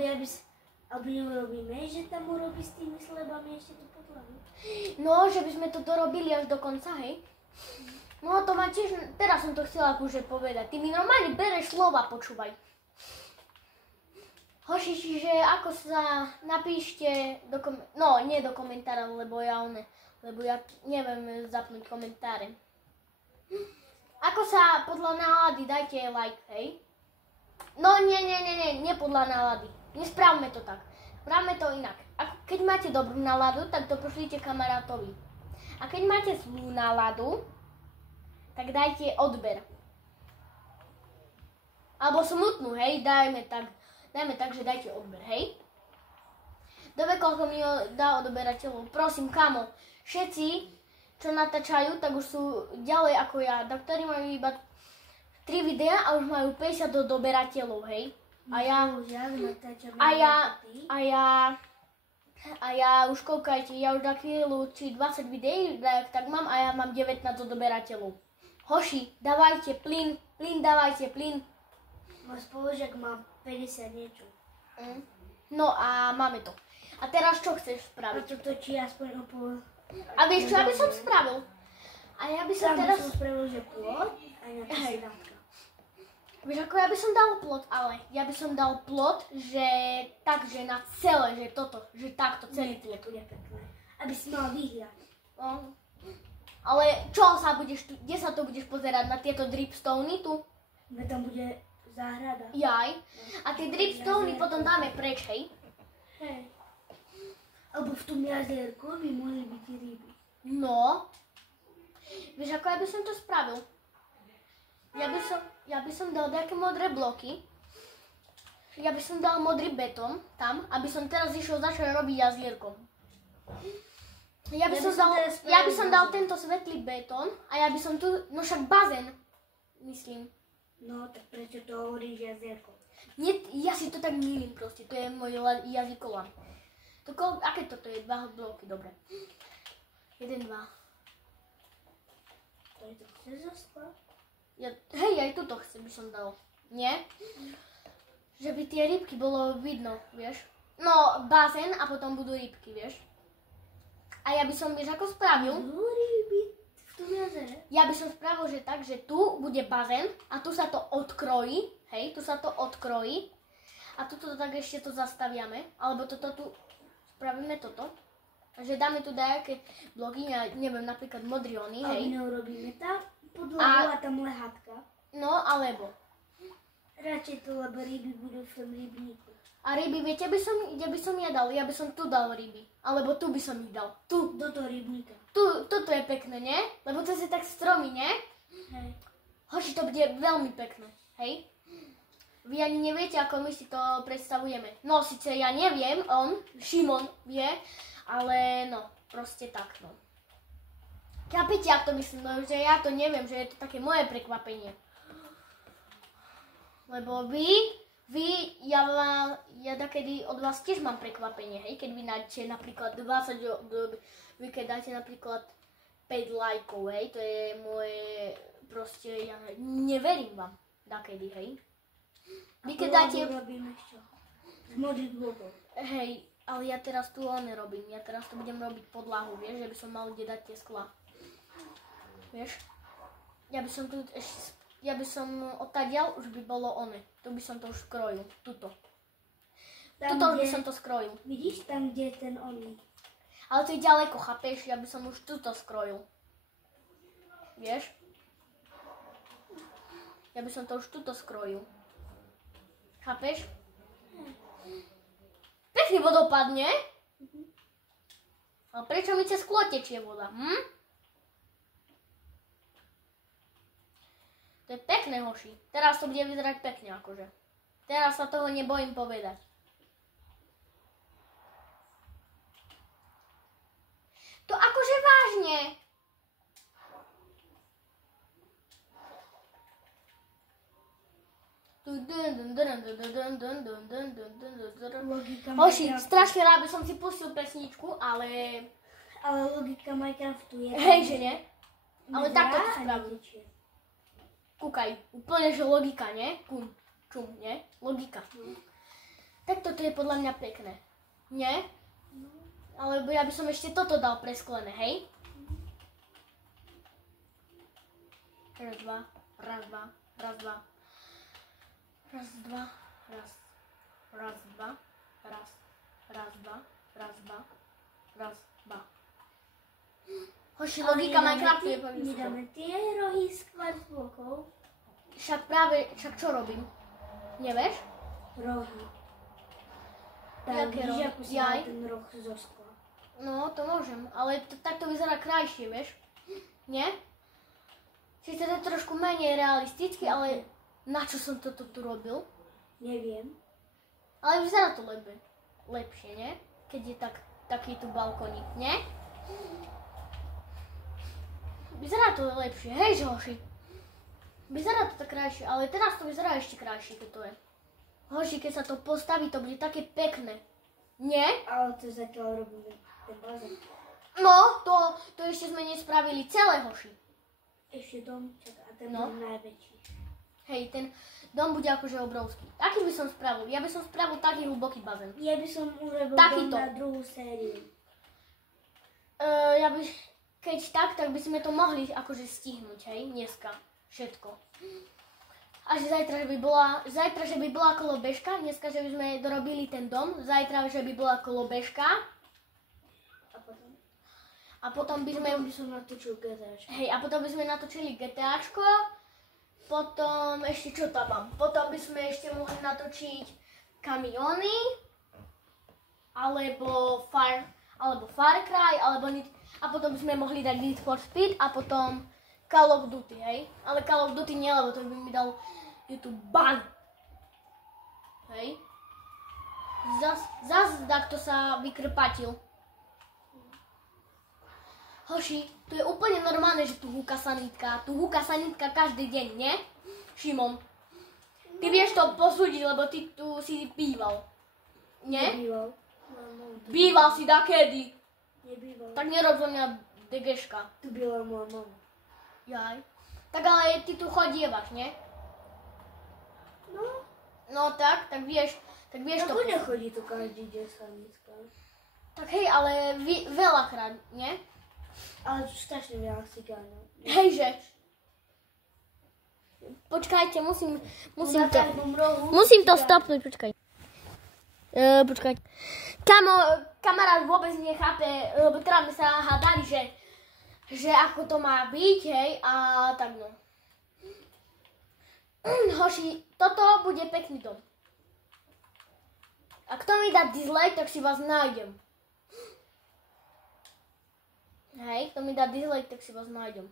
alebo neurobíme, že tam urobí s tými slebami ešte tú podlahu. No, že by sme to dorobili až do konca, hej? No to ma tiež, teraz som to chcela akože povedať. Ty mi normálne bereš slova, počúvaj. Hoši, čiže ako sa napíšte nie do komentára, lebo ja neviem zapnúť komentáre. Ako sa podľa nálady, dajte like, hej? No nie podľa nálady. Nesprávme to tak. Správme to inak. Keď máte dobrú náladu, tak to pošlite kamarátovi. A keď máte zlú náladu, tak dajte odber. Alebo smutnú, hej? Dajme tak, že dajte odber, hej? Dobre, koľko mi dá odberateľov. Prosím, kamo, všetci, čo natáčajú, tak už sú ďalej ako ja. Ktorí majú iba 3 videá a už majú 50 odberateľov, hej? A ja už koľkajte, ja už na chvíľu či 20 videí tak mám a ja mám 19 odberateľov. Hoši, dávajte plyn, dávajte plyn. Môj spolužiak má 50 niečo. No a máme to. A teraz čo chceš A spraviť? to točí aspoň o pol. A vieš čo ja by som spravil? A ja by som Tam teraz... by som spravil, že plot a na to Hej. sedátka. Vieš ako ja by som dal plot, ale ja by som dal plot, že tak, že na celé, že toto, že takto celý plot. To je pekné. Aby si mal výhľad. No. Ale čo sa budeš tu, kde sa to budeš pozerať na tieto dripstony tu? Veď tam bude záhrada. Jaj. A tie dripstony potom dáme preč, hej? Hej. Alebo v tom jazierku by mohli byť i ryby. No. Vieš ako ja by som to spravil? Ja by som dal nejaké modré bloky. Ja by som dal modrý betón tam, aby som teraz začal robiť jazierko. Ja by som dal tento svetlý betón a ja by som tu, no však bazén, myslím. No, tak prečo to hovoríš jazierko? Nie, ja si to tak milím proste, to je môj jazykolám. Aké toto je? 2 bloky, dobre. 1, 2. To je to chce zostať? Hej, aj tuto by som dal. Nie? Že by tie rybky bolo vidno, vieš? No, bazén a potom budú rybky, vieš? A ja by som, vieš, ako spravil? Budú ryby v tom jazere? Ja by som spravil, že tak, že tu bude bazén a tu sa to odkrojí, hej, tu sa to odkrojí a tuto tak ešte to zastaviame, alebo toto tu spravíme toto. Že dáme tu dajaké bloky, ja neviem, napríklad modriony, hej. Ale neurobíme tam podlahu a tam lehátka. No, alebo. Radšej to, lebo ryby budú v tom rybníku. A ryby, viete, kde by som ja dal? Ja by som tu dal ryby. Alebo tu by som ich dal. Tu. Do toho rybníka. Toto je pekné, nie? Lebo to je tak stromy, nie? Hej. Hoši, to bude veľmi pekné, hej? Vy ani neviete, ako my si to predstavujeme. No, síce ja neviem, Šimon vie, ale no, proste tak, no. Chápete, ak to myslím, no, že ja to neviem, že je to také moje prekvapenie. Lebo ja takedy od vás tiež mám prekvapenie, hej, keď vy dáte napríklad 20, vy keď dáte napríklad 5 lajkov, hej, to je moje, proste, ja neverím vám, takedy, hej. Vy keď dáte... robíme čo? Z modrých blokov. Hej, ale ja teraz tu nerobím, ja teraz tu budem robiť podlahu, vieš, že by som mal kde dať tie sklá. Vieš? Ja by som odtadiaľ, už by bolo tu by som to už skrojil, tuto. Tuto už by som to skrojil. Vidíš tam, kde je ten oný? Ale to je ďaleko, chápeš? Ja by som už tuto skrojil. Vieš? Ja by som to už tuto skrojil. Chápeš? Pekný vodopád, nie? Ale prečo mi cez sklo tečie voda? To je pekné, hoši. Teraz to bude vyzerať pekne, akože. Teraz sa toho nebojím povedať. To akože vážne. Hoši, strašne rád by som si pustil pesničku, ale... Ale logika Minecraftu je... Hej, že nie? Ale takto to spravím. Kúkaj, úplne, že logika, nie? Čum, nie? Logika. Tak toto je podľa mňa pekné. Nie? Alebo ja by som ešte toto dal presklené, hej? Raz, dva, raz, dva, raz, dva. Raz, dva, raz, raz, dva, raz, raz, dva, raz, dva, raz, dva. Hoši, logika Minecraftu je veľmi My dáme tie rohy z kvarcblokov. Však čo robím? Nevieš? Rohy. Jaké rohy? Víš, ako si dá ten roh zo skla. No, to môžem, ale tak to vyzerá krajšie, vieš? Nie? Sice to je trošku menej realisticky, ale na čo som toto tu robil? Neviem. Ale vyzerá to lepšie, nie? Keď je takýto balkónik, nie? Vyzerá to lepšie, hej hoši. Vyzerá to tak krajšie, ale teraz to vyzerá ešte krajšie, keď to je. Hoši, keď sa to postaví, to bude také pekné. Nie? Ale to zatiaľ robíme ten bazén. No, to ešte sme nespravili celé, hoši. Ešte dom, a ten No. dom najväčší. Hej, ten dom bude akože obrovský. Aký by som spravil? Ja by som spravil taký hlboký bazén. Ja by som urobil Takýto. dom na druhú sériu. Keď tak by sme to mohli akože stihnúť, hej, dneska. Všetko. A že zajtra, že by bola kolobežka, dneska, že by sme dorobili ten dom, zajtra, že by bola kolobežka. A potom by sme... Potom by som natočil GTAčko. Hej, a potom by sme natočili GTAčko. Potom ešte čo tam mám? Potom by sme ešte mohli natočiť kamiony. Alebo Far Cry, a potom by sme mohli dať Need for Speed a potom Call of Duty, hej? Ale Call of Duty nie, lebo to by mi dal YouTube ban. Hej? Zas takto sa vykrpatil. Hoši, to je úplne normálne, že tu húka sanitka. Tu húka sanitka každý deň, nie? Šimon. Ty vieš to posúdiť, lebo ty tu si býval. Nie? Nebýval. Býval si dakedy. Nebýval. Tak nerob zo mňa degeška. Tu byla moja mama. Jaj. Tak ale ty tu chodievaš, nie? No. No tak vieš to. Ako nechodí tu každý deň sanitka. Tak hej, ale veľakrát, nie? Ale tu strašne veľa cigánov. Hejže. Počkajte, musím Na to... každom rohu Musím to cigán. stopnúť, počkaj. Počkaj. Kamarát vôbec nechápe, lebo teda sme sa hádali, že ako to má byť, hej, a tak no. Hoši, toto bude pekný dom. A kto mi dá dislike, tak si vás nájdem. Hej, kto mi dá dislike, tak si vás nájdem.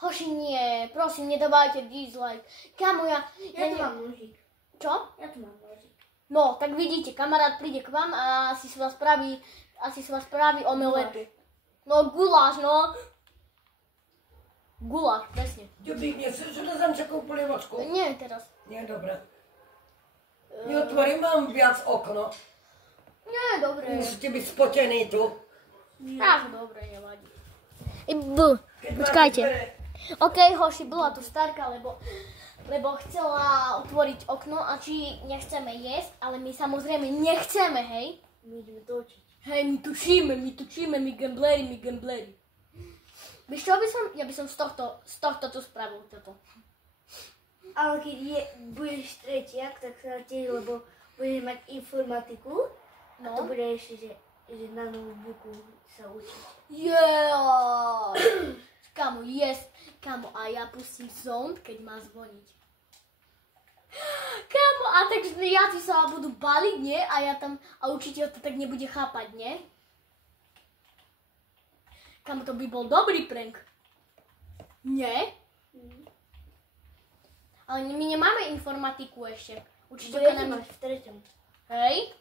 Hoši, nie, prosím, nedávajte dislike. Kamo, Ja tu mám nožík. Čo? Ja tu mám nožík. No, tak vidíte, kamarát príde k vám a si vás spraví omeletu. No, guláš, no. Guláš, presne. Ďubík, nechceš železančekov polievočku? Nie teraz. Nie, dobre. Neotvorím vám viac okno. Nie, dobre. Musíte byť spotení tu. Tak, dobre, nevadí. Počkajte. OK, hoši, bola tu starka, lebo chcela otvoriť okno a či nechceme jesť, ale my samozrejme nechceme, hej? My ideme točiť. Hej, my tučíme, my gambleri. Vieš čo ja by som z tohto tu spravil toto. Ale keď budeš tretiak, tak sa tiež, lebo budeš mať informatiku. A to bude ešte, že na notebooku sa učiť. Yeah! Kamo, yes. Kamo, a ja pustím sound, keď má zvoniť. Kamo, a tak žiaci sa budú baliť, nie? A učiteľ to tak nebude chápať, nie? Kamo, to by bol dobrý prank. Nie? Ale my nemáme informatiku ešte. Učiteľka nám... máš v treťom. Hej?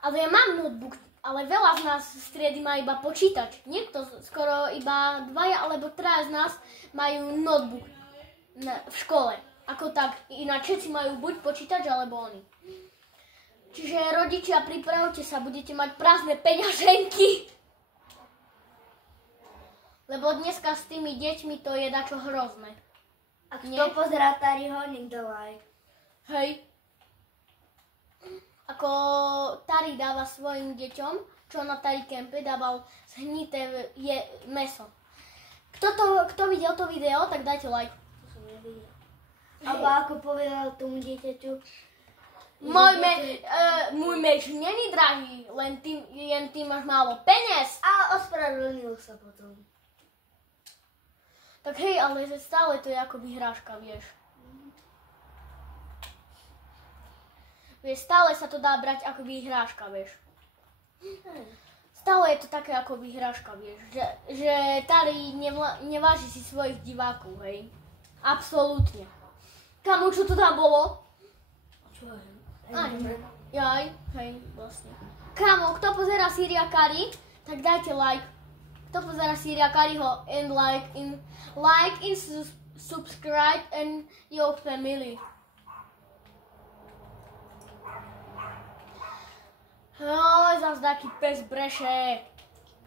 Ale ja mám notebook, ale veľa z nás z triedy má iba počítač. Niekto, skoro iba 2 alebo 3 z nás majú notebook v škole. Ako tak, ináč všetci majú buď počítač, alebo oni. Čiže rodičia, pripravte sa, budete mať prázdne peňaženky. Lebo dneska s tými deťmi to je dačo hrozné. A kto pozerá Tariho, nech dá like. Hej. A Tari dáva svojim deťom, čo na Tari Kempe dával zhnité meso. Kto videl to video, tak dajte like. To som nevidel. Alebo ako povedal tomu dieťaťu, Môj meč není drahý, len ty máš málo peniaz. a ospravedlnil sa potom. Tak hej, ale stále to je ako vyhrážka, vieš. Vieš, stále sa to dá brať ako vyhrážka, vieš. Stále je to také ako vyhrážka, vieš. Že Tari neváži si svojich divákov, hej. Absolútne. Kamu, čo to tam bolo? Čo je? Jaj, hej, vlastne. Kamo, kto pozerá Syria Kari, tak dajte like. Kto pozerá Syria Kariho and like in subscribe and your family. Zas taký pes breše.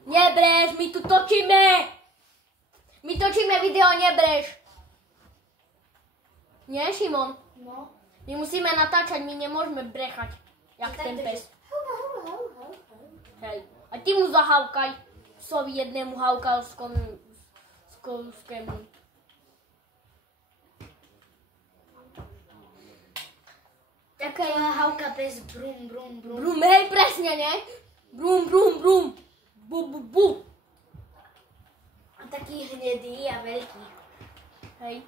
Nebreš, my tu točíme. My točíme video, nebreš. Nie, Šimon? No. My musíme natáčať, my nemôžeme brechať, jak ten pes. Hej. A ty mu zahavkaj, sovi jednému havkalskému. Taká havka pes brum, brum, brum. Brum, hej, presne, ne? Brum, brum, brum. Bu, bu, bu. A taký hnedý a veľký. Hej.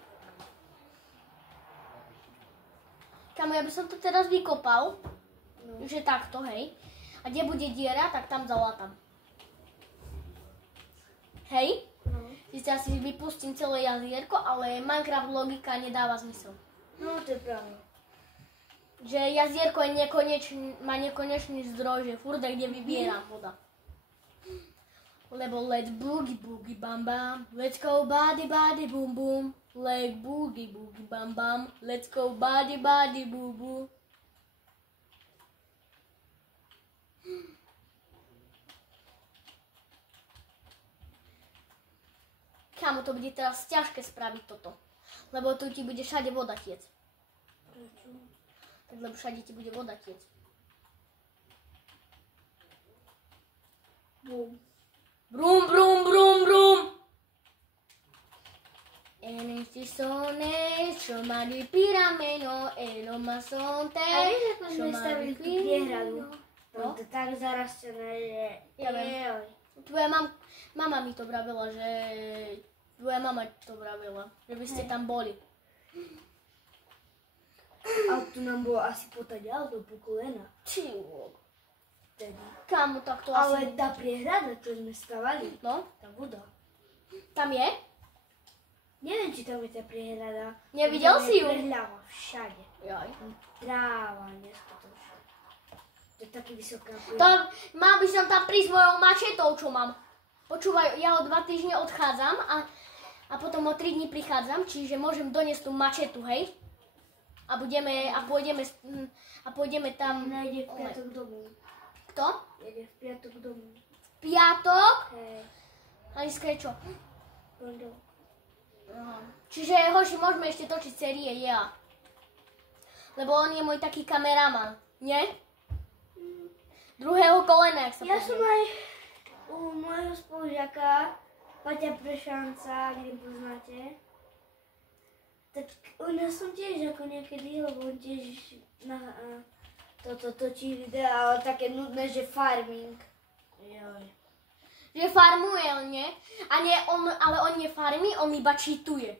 Kamo, ja by som to teraz vykopal, že takto, hej. A kde bude diera, tak tam zalátam. Hej? No. Sice asi vypustím celé jazierko, ale Minecraft logika nedáva zmysel. No, to je pravda. Že jazierko je má nekonečný zdroj, že furt kde vybiera voda. Lebo let's boogie boogie bam bam, let's go body body boom boom. Like boogie boogie bam bam, let's go body body boo boo. Kámo, to bude teraz ťažké spraviť toto. Lebo tu ti bude všade voda tiec. Prečo? Tak lebo všade ti bude voda tiec. Bum. Brum brum brum brum. Enestisone, šomady pirameno, elomasonte, A vieš, ako sme stavili tú priehradu? Tam to tak zarastené, že... Ja viem. Tvoja mama mi to vravila, že... Tvoja mama to vravila, že by ste tam boli. A tu nám bolo asi potaďal do pokolena. Či vôbec. Teda. Kámo, tak to Ale asi... tá priehrada, čo sme stavali, No, tá voda. tam je? Neviem, či tam je tá priehrada. Nevidel Tam si ju? je prehľava všade. Jaj. Tráva, neskutočne. To je taký vysoká To, priehrada. mal by som tam prísť mojou mačetou, čo mám. Počúvaj, ja o 2 týždne odchádzam a potom o 3 dní prichádzam, čiže môžem doniesť tú mačetu, hej? A pôjdeme tam... Ona ide v piatok domov. Kto? Ide v piatok domov. V piatok? Hej. A dneska je čo? Pondol. Aha. Čiže, hoši, môžeme ešte točiť série, ja. Lebo on je môj taký kameraman, nie? Druhého kolena, jak sa Ja som povie. aj u môjho spolužiaka, Paťa Prešanca, kde poznáte. Tak u nás som tiež ako niekedy, lebo on tiež toto točí videa, ale také nudné, že farming. Joj. Že farmuje, nie? A nie, ale on nefarmí, on iba cheatuje.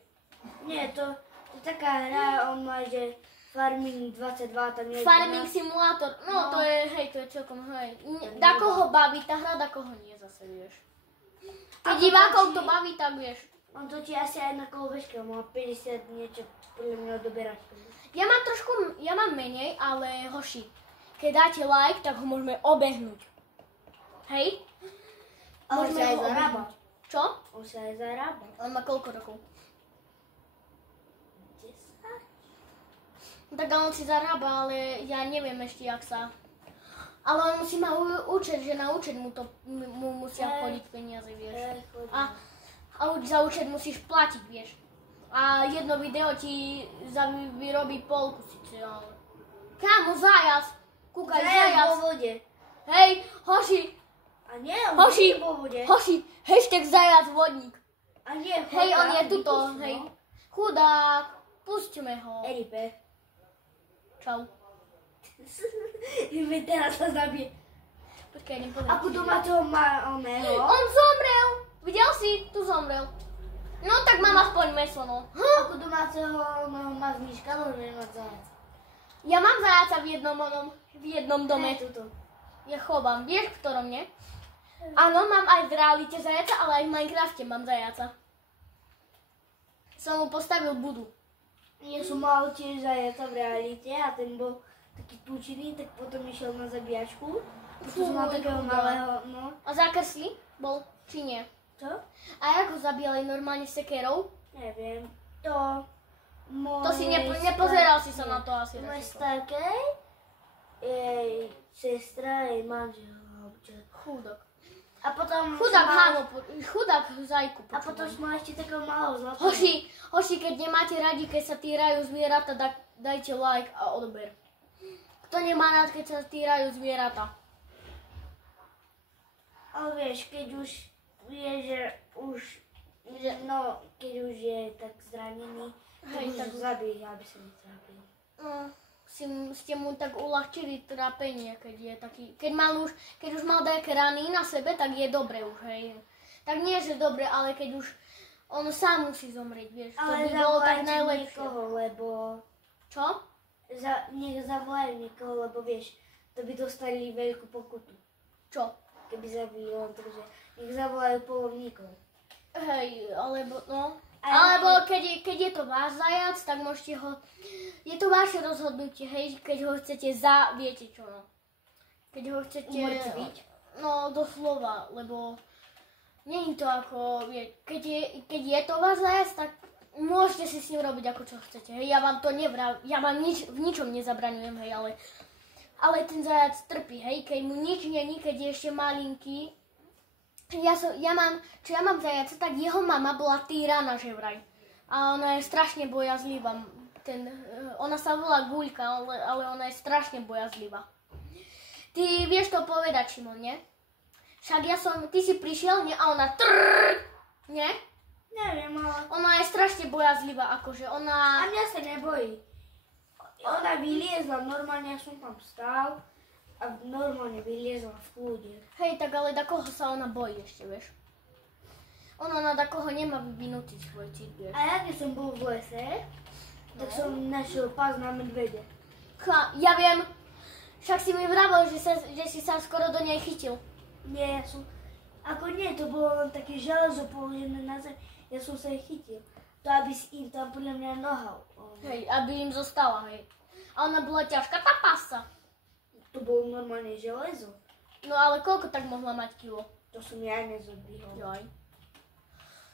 Nie, to je taká hra, on má, že Farming 22, tam je... Farming simulátor, no No. to je, hej, to je celkom, hej. Da koho baví tá hra, da koho nie zase, vieš. Keď Ako divákov točí- to baví, tak vieš. On točí asi aj na kolbežke, on má 50 niečo, podľa mňa odoberačku. Ja mám menej, ale hoši, keď dáte like, tak ho môžeme obehnúť. Hej? Ale Môžeme sa aj ho zarába. obehnúť. Čo? On sa aj zarába. On má koľko rokov? 10. No tak on si zarába, ale ja neviem ešte, jak sa... Ale on musí ma účet, že na účet mu musia chodiť peniaze, vieš. A za účet musíš platiť, vieš. A jedno video ti vyrobí polku síce, ale... Kámo, zajac! Kúkaj, Zajac vo zajac! vode. Hej, hoši, A nie, on Hoši. nie je vo vode. hoši, hashtag zajac vodník. A nie, Hej, on je tuto, vypustí, hej. no. Chudák, pustíme ho. Eripe. Čau. My teraz sa zabije. Počkaj, idem pozrieť. Ako domáceho má oného? On zomrel. Videl si? Tu zomrel. No tak mám aspoň meso, no. Ako domáceho oného má znižka, môžeme mať zajac. Ja mám zajaca v jednom dome. Ne, tuto. Ja chovám, vieš v ktorom, nie? Áno, mám aj v realite zajaca, ale aj v Minecrafte mám zajaca. Som mu postavil budu. Ja som mal tiež zajaca v realite a ten bol taký tučný, tak potom išiel na zabíjačku. Potom som mal takého malého, no. A zakrsli bol, či nie? Čo? A ako zabíjali normálne sekerou? Neviem. To... To si nepozeral si sa na to asi. Mojej takisto. starkej, jej sestra, jej manžel, alebo čo. Chudák. A potom... Chudák som mal- Hano, chudák Zajku. A potom som mal ešte takého malého zlatého. Hoši, keď nemáte radi, keď sa týrajú zvieratá, dajte like a odber. Kto nemá rád, keď sa týrajú zvieratá? Ale vieš, keď už vie, že už... No, keď už je tak zranený, Hej, tak tak- už zabije, aby sa netrápil. No, ste mu tak uľahčili trápenie, keď už mal nejaké rany na sebe, tak je dobre už, hej. Tak nie, že dobre, ale keď už on sám musí zomrieť, vieš, to Ale by bolo tak zavolajte najlepšie. niekoho, lebo... Čo? Nech zavolajú niekoho, lebo vieš, to by dostali veľkú pokutu, Čo? keby zabili len, takže nech zavolajú polovníkov. Hej, alebo no. A Alebo keď je to váš zajac, tak môžete ho... Je to vaše rozhodnutie, hej, keď ho chcete viete čo, no. Keď ho chcete... Umrtviť? No, doslova, lebo... Nie je to ako... Keď je to váš zajac, tak môžete si s ním robiť ako čo chcete, hej. Ja vám to ja vám v ničom nezabraňujem, hej, ale ten zajac trpí, hej, keď mu nič není, keď je ešte malinký. Ja mám zajaca, tak jeho mama bola týraná, že vraj. A ona je strašne bojazlivá. Ona sa volá Guľka, ale ona je strašne bojazlivá. Ty vieš to povedať, Šimon, nie? Však ty si prišiel, nie? A ona nie? Neviem, ale... Ona je strašne bojazlivá, akože A ona... mňa sa nebojí. Ona vyliezla, normálne ja som tam stál a normálne vyliezla v kľude. Hej, tak ale koho sa ona bojí ešte, vieš? Ona na koho nemá vyvinutý svoj cít, vieš? A ja keď som bol v lese, tak som našiel pás na medvede. Ja viem, však si mi vravel, že si sa skoro do nej chytil. Nie, ja som... Ako nie, to bolo len také železo položené na zem. Ja som sa jej chytil. To aby si im tam podľa mňa nohal. Hej, aby im zostala, hej. A ona bola ťažká, tá pasa. To bolo normálne železo. No ale koľko tak mohla mať kilo? To som ja nezodbihol. Jaj.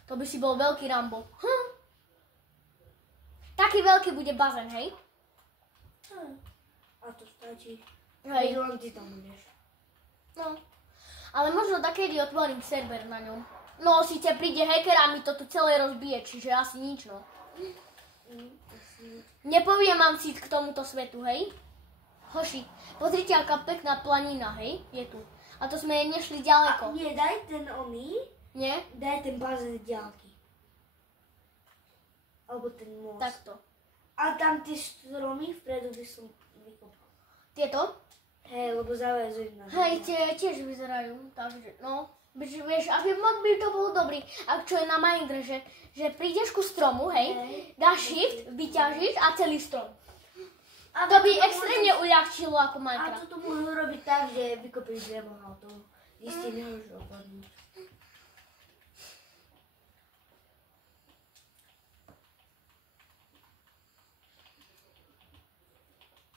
To by si bol veľký Rambo. Taký veľký bude bazén, hej? A to stačí. Hej. Keď len ty tam budeš. No. Ale možno takedy otvorím server na ňom. No, síce príde hacker a mi to tu celé rozbije, čiže asi nič, no. Nepoviem vám cít k tomuto svetu, hej? Hoši, pozrite, aká pekná planina, hej? Je tu. A to sme nešli A ďaleko. nie, daj ten oný, Nie? daj ten bazén z diaľky. Alebo ten most. Takto. A tam tie stromy vpredu by som vykopal. Tieto? Hej, lebo zavezujem na Hej, tie tiež vyzerajú, takže, no. Vieš, aby mod by to bol dobrý. Ak čo je na Minecraft, že prídeš ku stromu, hej, dáš shift, vyťažíš a celý strom. A To by extrémne uľahčilo ako A Minecraft. toto môžu robiť tak, že vykopíš drevo a to isté nemôžu opadnúť.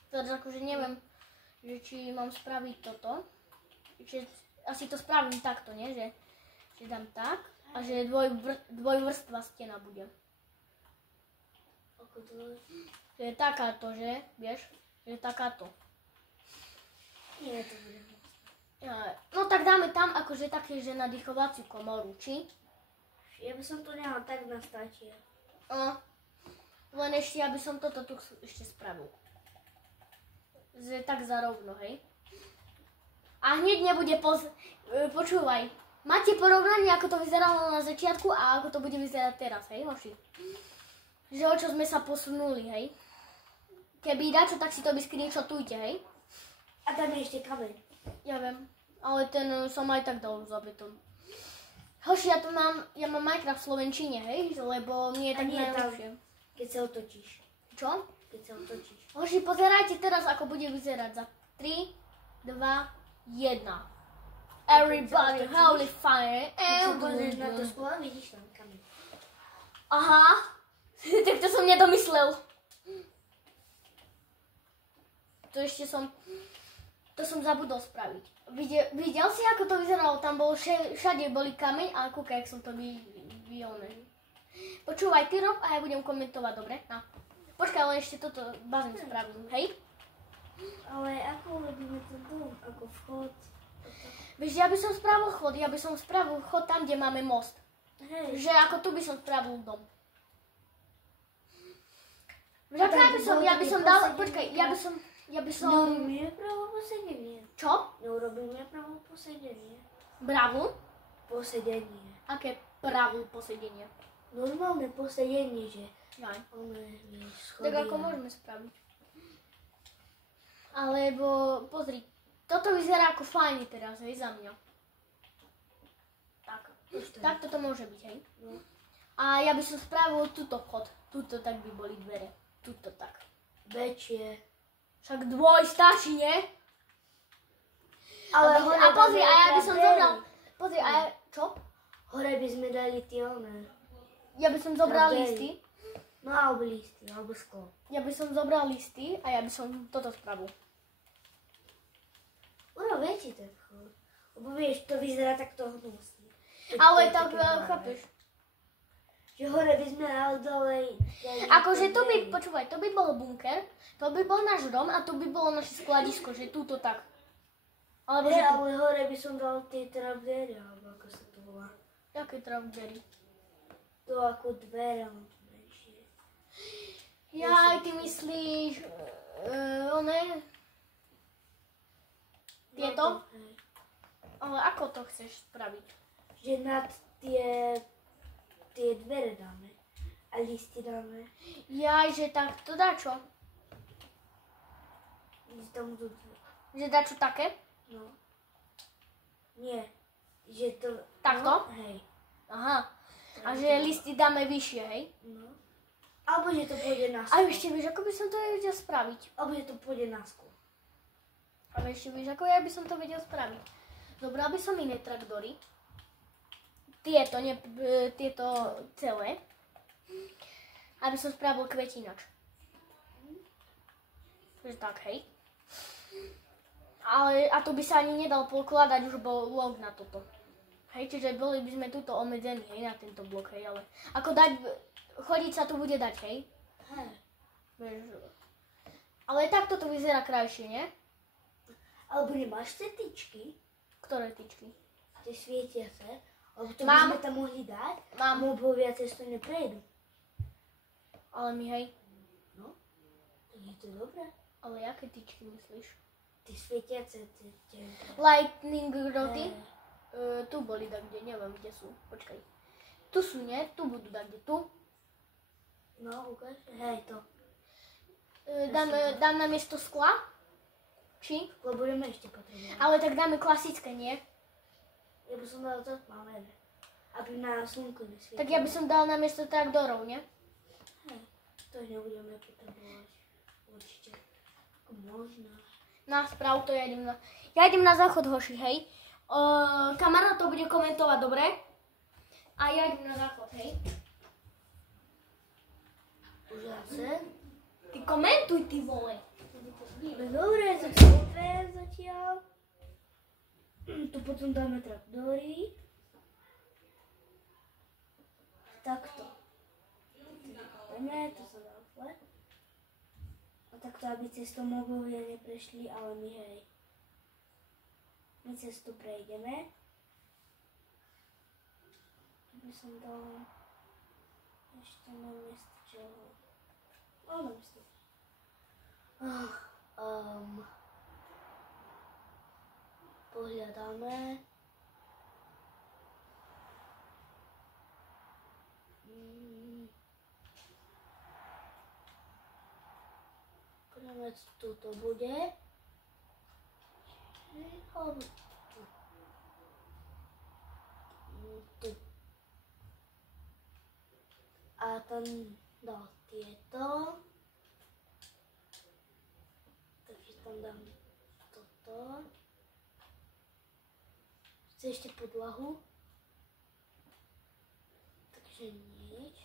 Teraz akože neviem, že či mám spraviť toto. Asi to spravím takto, nie? Že dám tak a že dvojvrstva stena bude. Ako to je? Že je takáto, že? Vieš? Že je takáto. Nie, to bude. No tak dáme tam akože také, že nadýchovaciu komoru, či? Ja by som to nehal tak na statie. Len ešte, aby som toto tu ešte spravil. Že tak zarovno, hej? A hneď nebude počúvaj. Máte porovnanie, ako to vyzeralo na začiatku a ako to bude vyzerať teraz, hej, hoši? Že o čo sme sa posunuli, hej? Keby dačo, tak si to screenshotujte, hej? A tam je ešte kameň. Ja viem, ale ten som aj tak dal za betón. Hoši, ja mám Minecraft v slovenčine, hej? Lebo mne je tak najlepšie. Keď sa otočíš. Čo? Keď sa otočíš. Hoši, pozerajte teraz, ako bude vyzerať za 3, 2, 1. Everybody, holy fire. Keď sa pozrieš na to sklo, vidíš tam kameň. Aha, tak to som nedomyslel. To som zabudol spraviť. Videl si, ako to vyzeralo? Tam bolo všade boli kameň a kúkaj, jak som to vyolnil. Počúvaj, ty rob a ja budem komentovať, dobre? No. Počkaj, ale ešte toto bazén spravím, hej? Ale ako urobíme ten dom? Ako vchod? Vieš, ja by som spravil chod tam, kde máme most. Hej. Že ako tu by som spravil dom. Ja by som dal, počkaj, ja by som... Neurobíme pravo posedenie. Čo? Neurobíme pravo posedenie. Bravu? Posedenie. Aké pravú posedenie? Normálne posedenie, že Jaj. ono je schody. Tak ako môžeme spraviť. Alebo, pozri, toto vyzerá ako fajne teraz, hej, za mňa. Tak, takto to môže byť, hej. No. A ja by som spravil túto vchod. Tuto tak by boli dvere. Tuto tak. Väčšie. Však dvoj stačí, nie? Ale A pozri, a ja by som zobral... Pozri, a ja... Čo? Hore by sme dali tie oné. Ja by som zobral Pravdej. listy. No alebo listy, alebo sklo. Ja by som zobral listy a ja by som toto spravil. Urob väčší ten vchod. Lebo vieš, to vyzerá takto hnusne. Ale tak, chápeš. Že hore by sme, ale dole... Akože to by, počúvaj, to by bol bunker, to by bol náš dom a to by bolo naše skladisko, že túto tak. Alebo že tu. Ale hore by som dal tie trapdere, alebo ako sa to volá. Jaké trapdery? To ako dvere, ale to menšie. Jaj, ty myslíš, one? Tieto? No to, hej. Ale ako to chceš spraviť? Že nad tie dvere dáme. A listy dáme. Jaj, že tak to dá čo? Že tam budú dvere. Že dá čo také? No. Nie. Že to... Takto? No, hej. Aha. A že listy dáme vyššie, hej? No. Alebo že to pôjde na A sklo. ešte vieš, ako by som to vedel spraviť? Alebo že to pôjde na sklo. Ale ešte vieš, ako ja by som to vedel spraviť? Zobral by som iné traktory. Tieto celé. Aby som spravil kvetinač. Takže tak, hej. Ale, a to by sa ani nedal pokladať, už bol blok na toto. Hej, čiže boli by sme tuto obmedzení, hej, na tento blok, hej, ale ako dať, chodiť sa tu bude dať, hej. Hej. Vieš, ale takto to vyzerá krajšie, nie? Alebo nemáš tie tyčky? Ktoré tyčky? Tie svietiace? Alebo to Mám. by sme tam mohli dať? Mám. Lebo viacej to neprejdú. Ale mi, hej, No. Tak je to dobré. ale jaké tyčky myslíš? Tie svietiace, tie... Lightning roty? Tu boli tak kde, neviem kde sú, počkaj. Tu sú, nie? Tu budú tak kde, tu. No, ukáž. Hej, to. Dám na miesto skla? Či? Lebo budeme ešte potrebovať. Ale tak dáme klasické, nie? Ja by som dal to máme. Aby na slnko nesvietilo. Tak ja by som dal na miesto traktorov, nie? Hej, to nebudeme potrebovať. Určite. Ako možno. Na správ to ja idem na záchod, hoši, hej. Kamarát to bude komentovať, dobre? A ja idem na záchod, hej. Už zase? Ty komentuj, ty vole. No dobre, tak super zatiaľ. Tu potom dáme traktory. Takto. To sa dá úplne. A takto, aby cez to mobilia neprešli, ale my hej. My cez to prejdeme. Tu by som dal ešte na miesto čoho. Na miesto. dáme. Poďme, tu to bude. Alebo tu. Tu. A tam dal tieto. Takže tam dám toto. Chce ešte podlahu. Takže nič.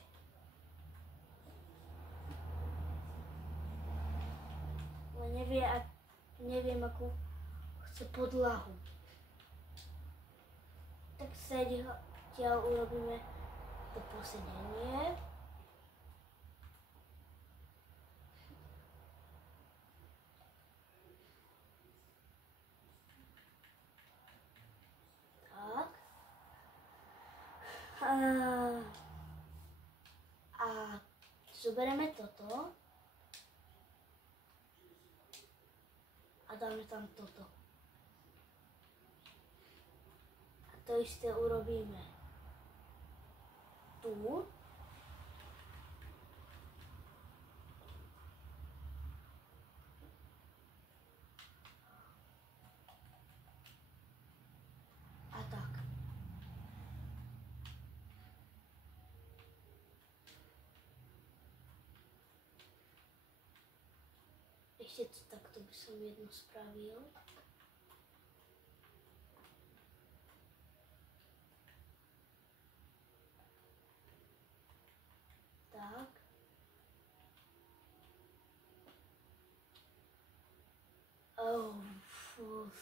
Ale neviem akú chce podlahu. Tak zatiaľ urobíme to posedenie. Tak. A zoberieme toto. A dáme tam toto. A to isté urobíme tu. A tak. Ešte takto by som jednu spravil. Tak. Oh, fuf.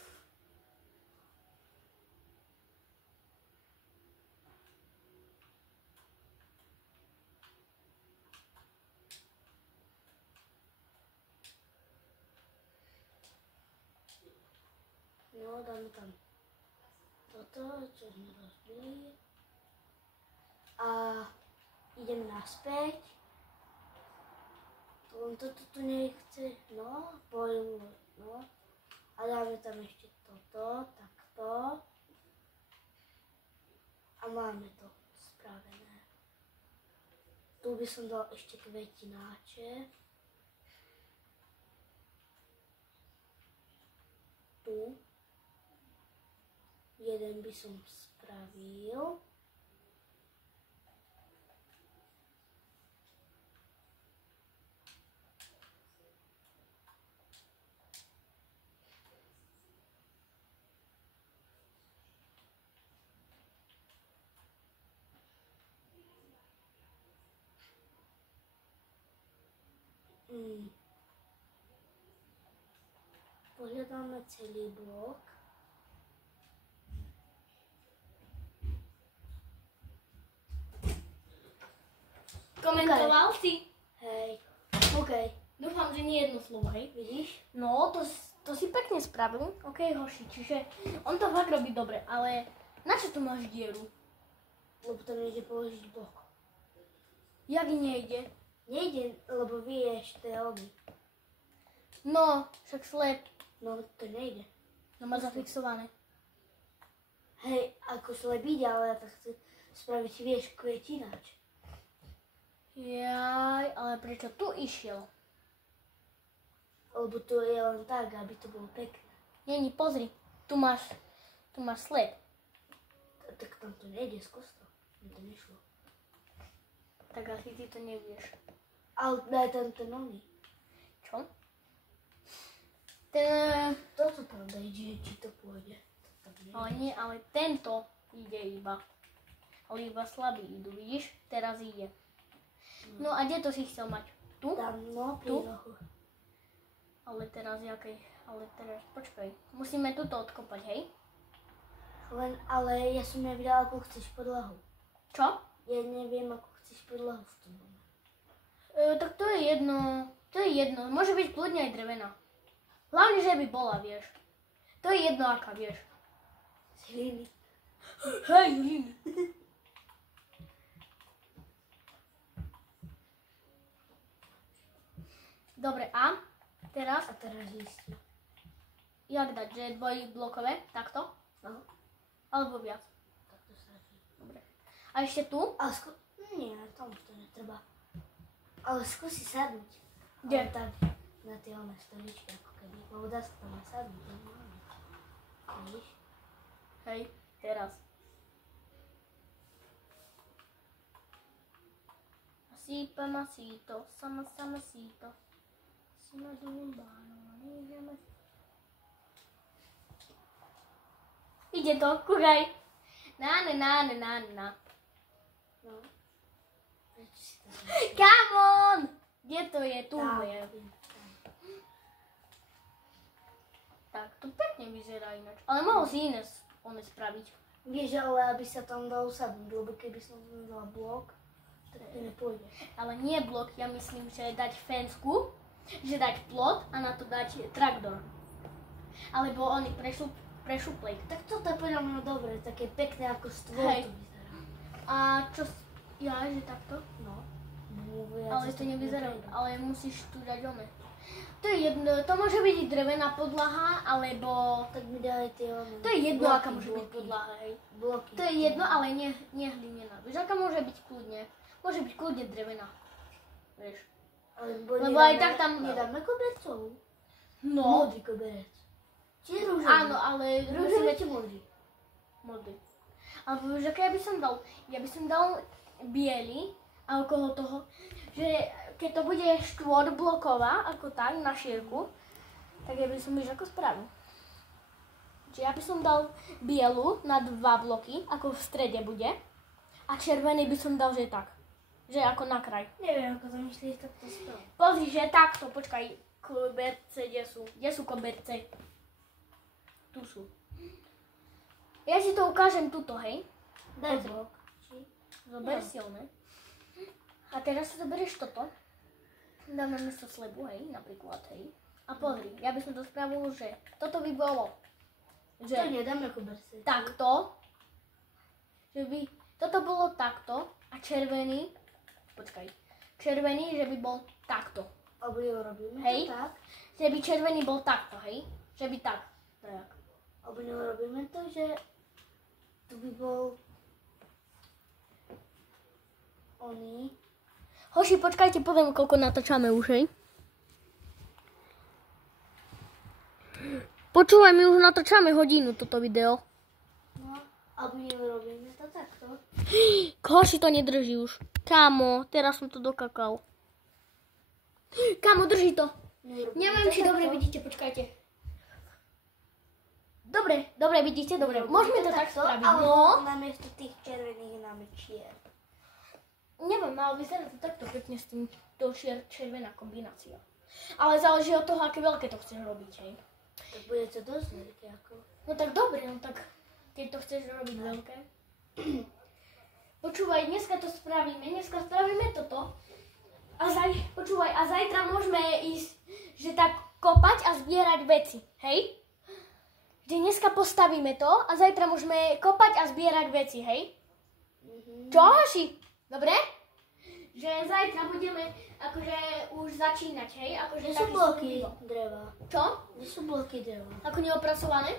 No, dáme tam toto, čo sme rozbili. A ideme naspäť. On toto tu nechce, no, poďme, no. A dáme tam ešte toto, takto. A máme to spravené. Tu by som dal ešte kvetináče. Tu. Jeden by som spravil. Pohľadáme celý blok. Komentoval si? Hej, OK. Dúfam, že nie jedno slovo, hej? Vidíš? No, to si pekne spravil. OK, hoši, čiže on to fakt robí dobre, ale na čo tu máš dieru? Lebo tam nejde položiť blok. Jak nejde? Nejde, lebo vieš, to je oby. No, však slep. No, to nejde. No má zafixované. Hej, ako slep ide, ale ja to chcem spraviť, vieš, kvetináč. Jaj, ale prečo tu išiel? Lebo to je len tak, aby to bolo pekné. Není, pozri, tu máš slep. Tak tam to nejde skôr to. To nešlo. Tak asi ty to nevieš. Ale daj tam ten oný. Čo? Ten... Toto tam daj, či to pôjde. To tam nejde. Ale nie, ale tento ide iba. Ale iba slabý idú, vidíš? Teraz ide. No a kde to si chcel mať? Tu? Tam, no, pri Tu? rohu. Ale teraz jakej? Ale teraz, počkaj. Musíme tuto odkopať, hej? Ale ja som nevidela, ako chceš podlahu. Čo? Ja neviem, ako chceš podlahu v tom. Tak to je jedno. Môže byť kľudne aj drevená. Hlavne, že by bola, vieš. To je jedno, aká, vieš. Z hliny. Hej, hliny. Dobre, a teraz, A teraz zistím. jak dať, že je dvojblokové, takto? No. Alebo viac. Tak to stačí. Dobre. A ešte tu? A nie, tam už to netreba. Ale skúsi sadnúť. Kde? Ale tak na tie oné stoličky, ako keby. Lebo dá sa tam aj sadnúť. Vidíš? Hej, teraz. Sípem a síto, sama síto. Sima dumbáno, neheme. Ide to, kúkaj. Na. No. Prečo si to Come on! Kde to je? Tu Tam. je. Tak, to pekne vyzerá ináč. Ale mohol si iné spraviť. Vieš, ale aby sa tam dalo sadnúť, lebo keby som tam dala blok, tak to nepôjde. Ale nie blok, ja myslím, že dať fensku, že dať plot a na to dať traktor. Alebo oni prešuplej. Tak toto je podľa mňa dobre, také pekné ako stôl Hej. to vyzerá. A čo, ja, že takto? No. Ale to nevyzerá, ale musíš tu dať one. To je jedno, to môže byť drevená podlaha, alebo... Tak mi daj tie one. To je jedno, bloky, aká môže byť bloky. podlaha, hej. Bloky. To je jedno, ale nie hlinená. Vieš, aká môže byť kľudne? Môže byť kľudne drevená. Vieš. Lebo aj tak tam- Nedáme kobercov. No. Modrý koberec. Či rúžový? Áno, ale Rúžový či modrý? modrý. Ale vieš, aké ja by som dal? Ja by som dal biely a okolo toho, že keď to bude štvorbloková, ako tak, na šírku, tak ja by som vieš, ako spravil. Čiže ja by som dal bielu na 2 bloky, ako v strede bude, a červený by som dal, že tak. Že ako na kraj. Neviem, ako to myslíš, tak to sprav. Pozri, že takto, počkaj, koberce, kde sú? Kde sú koberce? Tu sú. Ja si to ukážem tuto, hej? Daj Pozri. blok. Či? Zober No. silné. A teraz si zoberieš toto. Dáme miesto slebu, hej, napríklad, hej. A pozri, ja by som to spravil, že toto by bolo, že To nedáme koberce. takto, že by toto bolo takto a červený, červený, že by bol takto. Alebo jo robíme Hej. to tak. Že by červený bol takto, hej? Že by tak. Tak. Alebo neurobíme to, že tu by bol oný. Hoši, počkajte, poviem, koľko natáčame už, hej? Počúvaj, my už natáčame hodinu toto video. No, alebo neurobíme to takto. Hoši, to nedrží už. Kámo, teraz som to dokakal. Kámo, drží to. Neurobíme Neviem, to či dobre takto. vidíte, počkajte. Dobre, vidíte, dobre. Môžeme to tak spraviť, ale no. namiesto tých červených dáme čier. Neviem, ale vyzerá to takto pekne s tým červená kombinácia. Ale záleží od toho, aké veľké to chceš robiť, hej. Tak bude to dosť veľké ako. No tak dobre, no tak keď to chceš robiť veľké. Počúvaj, dneska spravíme toto. Počúvaj, a zajtra môžeme ísť, že tak kopať a zbierať veci, hej? Že dneska postavíme to a zajtra môžeme kopať a zbierať veci, hej? Čo, Hoši? Dobre? Že zajtra budeme akože už začínať, hej? Akože Kde sú taký bloky studio. dreva? Čo? Kde sú bloky dreva? Ako neopracované?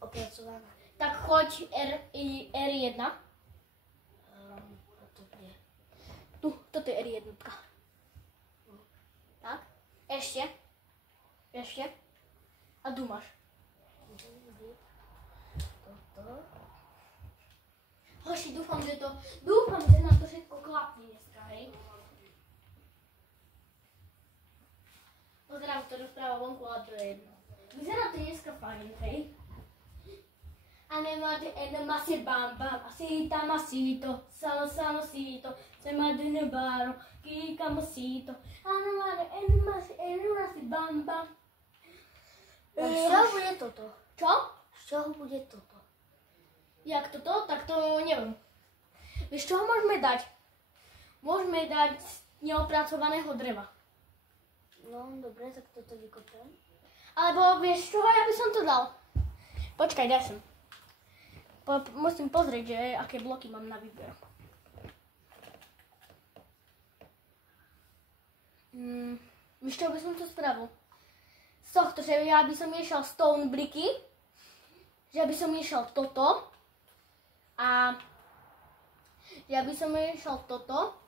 Opracované. Tak choď R1. A to kde? Tu, toto je R1. Tak, ešte. A tu máš. Toto. Hoši, dúfam, že nám to všetko klapne dneska, hej? Pozerám, to rozpráva vonku, ale to je jedno. Vyzerá to dneska fajn, hej? A nemáte enemasi bam bam, asita masito, samasito, semadine baro, kika masito, a nemáte enemasi bam bam. Tak z čoho bude toto? Čo? Z čoho bude toto? Jak toto? Tak to neviem. Vieš, čo môžeme dať? Môžeme dať z neopracovaného dreva. No, dobre, tak toto vykopem. Alebo vieš čo, ja by som to dal. Počkaj, daj sem. Musím pozrieť, že aké bloky mám na výber. Vieš čo by som to spravil? Z tohto, že ja by som miešal stone bricky, že by som išiel toto a že by som išiel toto,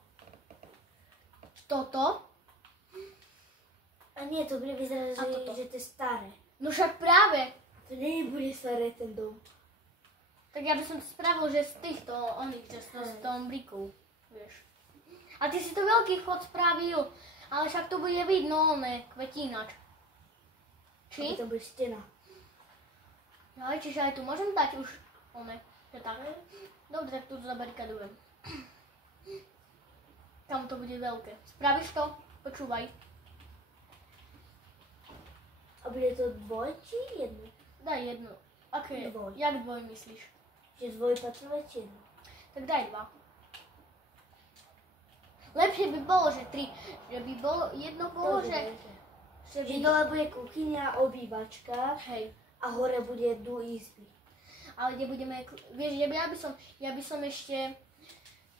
A nie, to bude vyzerať, A toto. že to je staré. no však práve. To nebude staré ten dom. Tak ja by som to spravil, že z týchto oných, že z toho briku, vieš. A ty si to veľký chod spravil, ale však to bude vidno, kvetinač. Či? To bude stena. No, čiže aj tu môžem dať už, že tak. Dobre, tak tu zabarikadujem. Tam to bude veľké. Spravíš to? Počúvaj. A bude to dvoj či jedno? Daj jedno. Aké? Dvoj. Jak dvoj myslíš? Že dvojpatrové či jedno? Tak daj 2. Lepšie by bolo, že 3. Že by bolo, jedno bolo, že Že by... dole bude kuchyňa, obývačka Hej. a hore bude do izby. Ale kde budeme, vieš, ja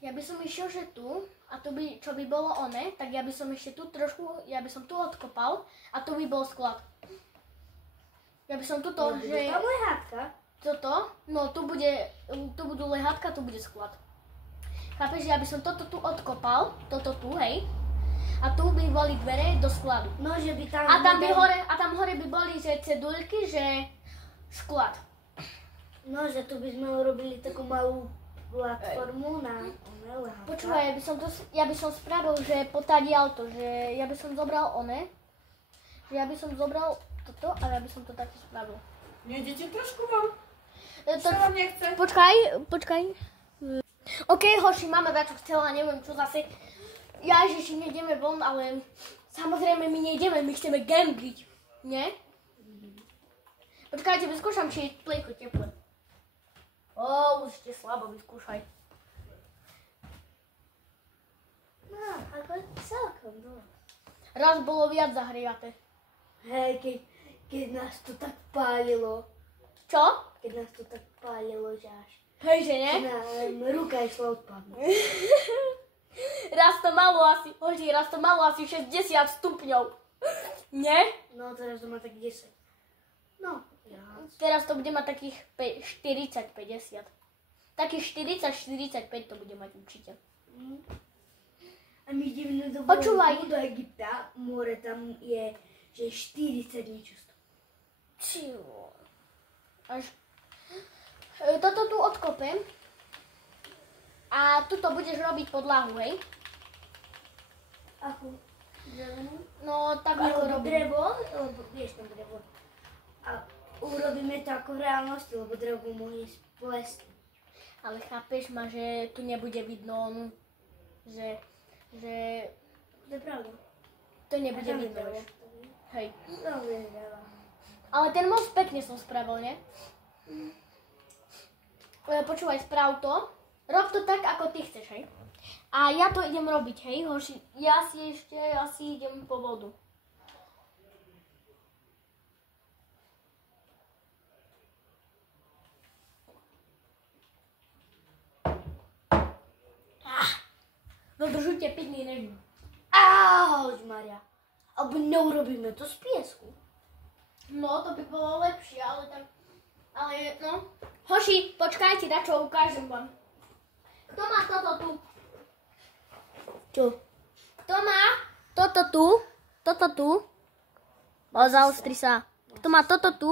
by som išiel, že tu, a to by, čo by bolo tak ja by som ešte tu trošku, ja by som tu odkopal a tu by bol sklad. Ja by som tuto, No, že tam je hádka. toto, no tu budú lehátka, tu bude sklad. Chápeš, že ja by som toto tu odkopal, toto tu, hej, a tu by boli dvere do skladu. No, že by tam... A tam hore by boli, že cedulky, že sklad. No, že tu by sme urobili takú malú platformu na lehátka. Počúvaj, ja by som spravil, že potadial to, že ja by som zobral že ja by som zobral toto a ja by som to takto spravil. Nejdete trošku von? To, Čo vám nechce? počkaj. OK, hoši, mama čo chcela, neviem čo zase. Ja, že nejdeme von, ale samozrejme my nejdeme, my chceme gambliť, nie? Počkajte, vyskúšam, či je plejko teplé. Už ste slabo, vyskúšaj. No, ako celkom dosť. Raz bolo viac zahriate. Hej, keď nás to tak pálilo. Čo? Keď nás to tak pálilo, že až... Hej, že ne? Ruka išla odpadnúť. Raz to malo asi 60 stupňov. Nie? No, teraz to má tak 10. No, ja. Teraz to bude mať takých 40-50. Takých 40-45 to bude mať určite. A my ideme do Počúvaj. do Egypta. More tam je, že 40 niečo stupňov. Až... Toto tu odkopem. A tuto budeš robiť podlahu, hej? Ako? Drevenú? No, tak ako Alebo robím. drevo, lebo vieš tam drevo. A urobíme to ako v reálnosti, lebo drevo môže splesť. Ale chápeš ma, že tu nebude vidno, že To je pravda. to nebude tam je vidno, drevo. vieš. Hej. Tam je drevo. Ale ten most pekne som spravil, nie? Počúvaj, sprav to. Rob to tak, ako ty chceš, hej? A ja to idem robiť, hej? Hoši, ja si ešte asi idem po vodu. Dodržujte 5 minút. Ahoj, Maria. Alebo neurobíme to z piesku. No, to by bolo lepšie, ale no. Hoši, počkajte, dačo ukážem vám. Kto má toto tu? Čo? Kto má toto tu? Zaostri sa. Kto má toto tu,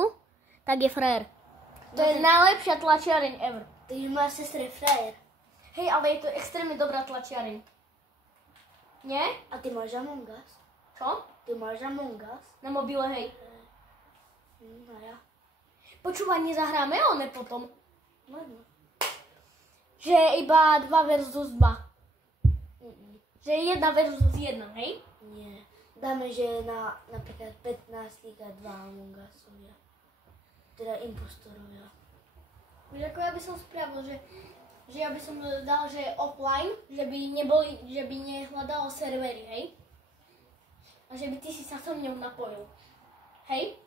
tak je frér. To je najlepšia tlačiareň ever. To je moja sestra frajer. Hej, ale je to extrémne dobrá tlačiareň. Nie? A ty máš Among Us? Čo? Ty máš Among Us? Na mobile, hej. No ja. Počúvaj, nezahráme one potom. Možno. Že iba 2 versus 2. Že 1 versus 1, hej? Nie. Dáme, že na napríklad 15 a 2 Among Usovia. Teda impostorovia. Víš, ako ja by som spravil, že ja by som dal, že offline, že by nehľadalo servery, hej? A že by ty si sa so mnou napojil. Hej?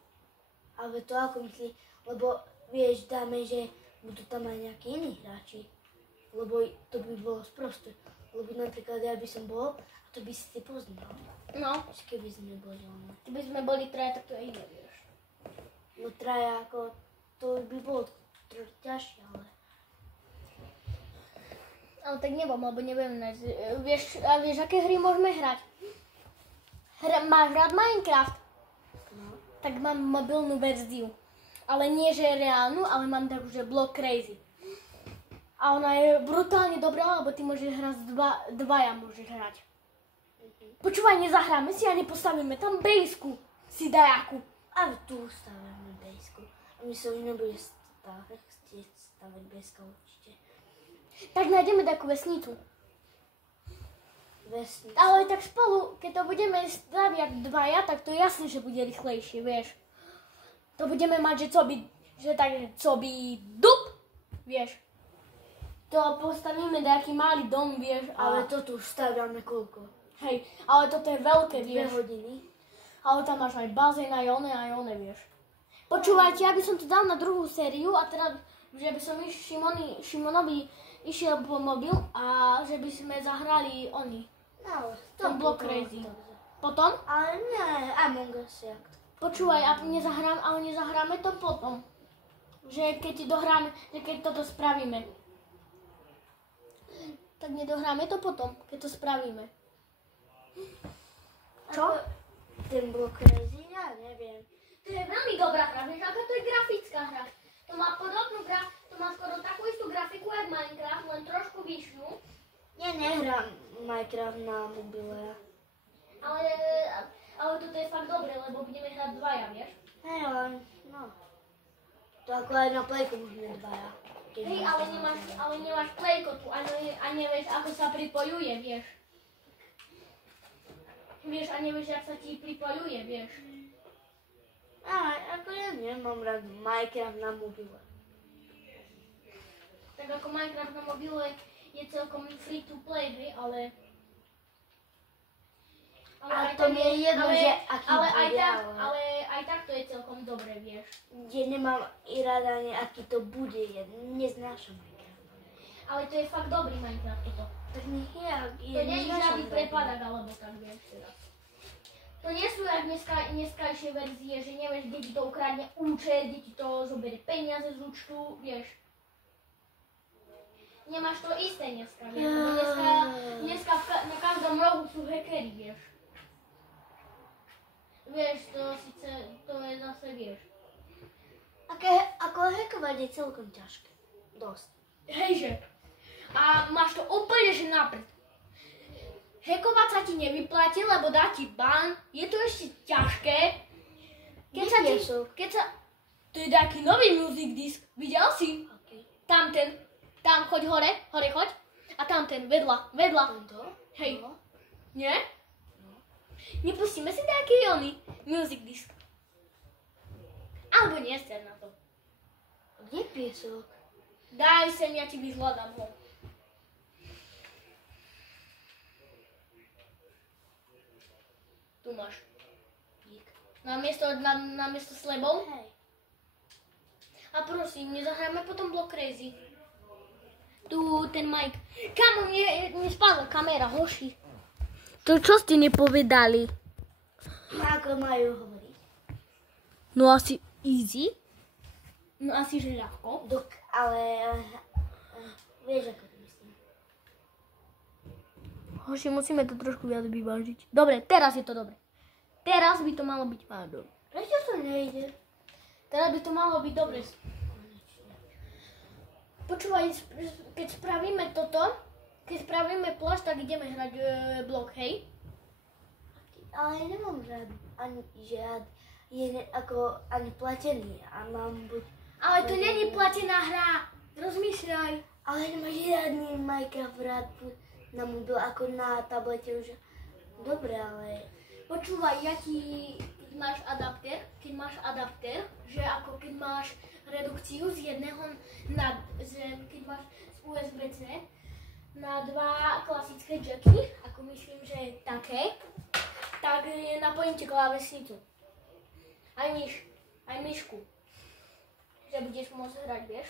Ale to ako myslí, lebo vieš, dáme, že budú tam aj nejakí iní hráči. Lebo to by bolo sprosté. Lebo napríklad ja by som bol a to by si ty poznal. No, Keby sme boli ono. keby sme boli traja, tak to je iné, vieš. No traja ako to by bolo trochu ťažšie, ale... Ale tak nebom, lebo neviem nájsť. Vieš, aké hry môžeme hrať? Máš rád Minecraft? No. Tak mám mobilnú verziu. Ale nie, že je reálnu, ale mám takú, že Block Crazy. A ona je brutálne dobrá, lebo ty môžeš hrať dvaja môžeš hrať. Počúvaj, nezahráme si a nepostavíme tam bejsku si dajaku. A tu stavíme bejsku. A my sa už nebude chcieť stavať bejska určite. Tak nájdeme takú vesnicu. Vesnicu. Ale tak spolu, keď to budeme staviať dvaja, tak to je jasné, že bude rýchlejšie, vieš. To budeme mať, že co by dub, vieš. To postavíme nejaký malý dom, vieš, Ale toto už staviame koľko? hej, ale toto je veľké, 2 vieš. hodiny. Ale tam máš aj bazén, aj one, vieš. Počúvajte, ja by som to dal na druhú sériu a teda, že by som Šimonovi išiel po mobil a že by sme zahrali oni. Ale To bolo crazy. Potom? Ale nie, Among Us jak to. Počúvaj, ale nezahráme to potom. Že keď dohráme, že keď toto spravíme. Tak nedohráme to potom, keď to spravíme. Čo? Ten bol crazy, ja neviem. To je veľmi dobrá hra, vieš, aká to je grafická hra. To má to má skoro takú istú grafiku jak Minecraft, len trošku vyššiu. Ja nehrám Minecraft na mobile. Ale toto je fakt dobré, lebo budeme hrať dvaja, vieš. Hej, ale no. To ako aj na Playku môžeme dvaja. Hej, ale nemáš playkotu a nevieš, ako sa pripojuje, vieš. Vieš, a nevieš, jak sa ti pripojuje, vieš. Ale ako ja nemám rád Minecraft na mobile. Tak ako Minecraft na mobile je celkom free to play, hej, ale A aj to tak mi je jedno, že aký ale bude, ale aj tak to je celkom dobré, vieš. Ja nemám i rada ani aký to bude, ja neznášam Minecraft. Ale to je fakt dobrý Minecraft toto. Tak nech je, To nie je žiadny prepadak alebo tak, vieš teraz. To nie sú jak dneskajšie verzie, že nevieš, kde ti to ukradne účet, kde ti to zoberie peniaze z účtu, vieš. Nemáš to isté dneska, vieš. Dneska na každom rohu sú hackery, vieš. Vieš, to je zase, vieš. Ako hackovať je celkom ťažké. Dosť. Hejže. A máš to úplne, že napred. Hackovať sa ti nevyplatí, lebo dá ti ban. Je to ešte ťažké. Keď sa... To je taký nový music disk. Videl si? Okay. Tam choď hore, choď. A tam ten, vedľa. Tento? Hej. No. Nie? Nepustíme si taký oný music disk. Alebo nester na to. Kde je piesok? Daj sem, ja ti vyhľadám ho. Tu máš. Dík. Namiesto s lebou. Hej. A prosím, nezahráme potom Block Crazy. Tu ten Mike. Kamo, mne spadla kamera, hoši. To čo ste nepovedali? Ako majú hovoriť? No asi easy. No asi, že ľahko. Ale vieš, ako to myslím. Hoši, musíme to trošku viac vyvážiť. Dobre, teraz je to dobre. Teraz by to malo byť dobre. Prečo to nejde? Teraz by to malo byť dobre. Počúvaj, keď spravíme toto, keď spravíme plášť, tak ideme hrať blok, hej? Ale ja nemám rád ani ani platený a mám buď... Ale to není platená hra, rozmýšľaj. Ale nemám žiadny Minecraft rád na mobil ako na tablete už. Dobre, ale... Počúvaj, keď máš adaptér, že ako keď máš redukciu z jedného keď máš z USB-C na dva klasické jacky, ako myslím, že je také, tak napojím ti klávesnicu. Aj myšku. Že budeš môcť hrať, vieš?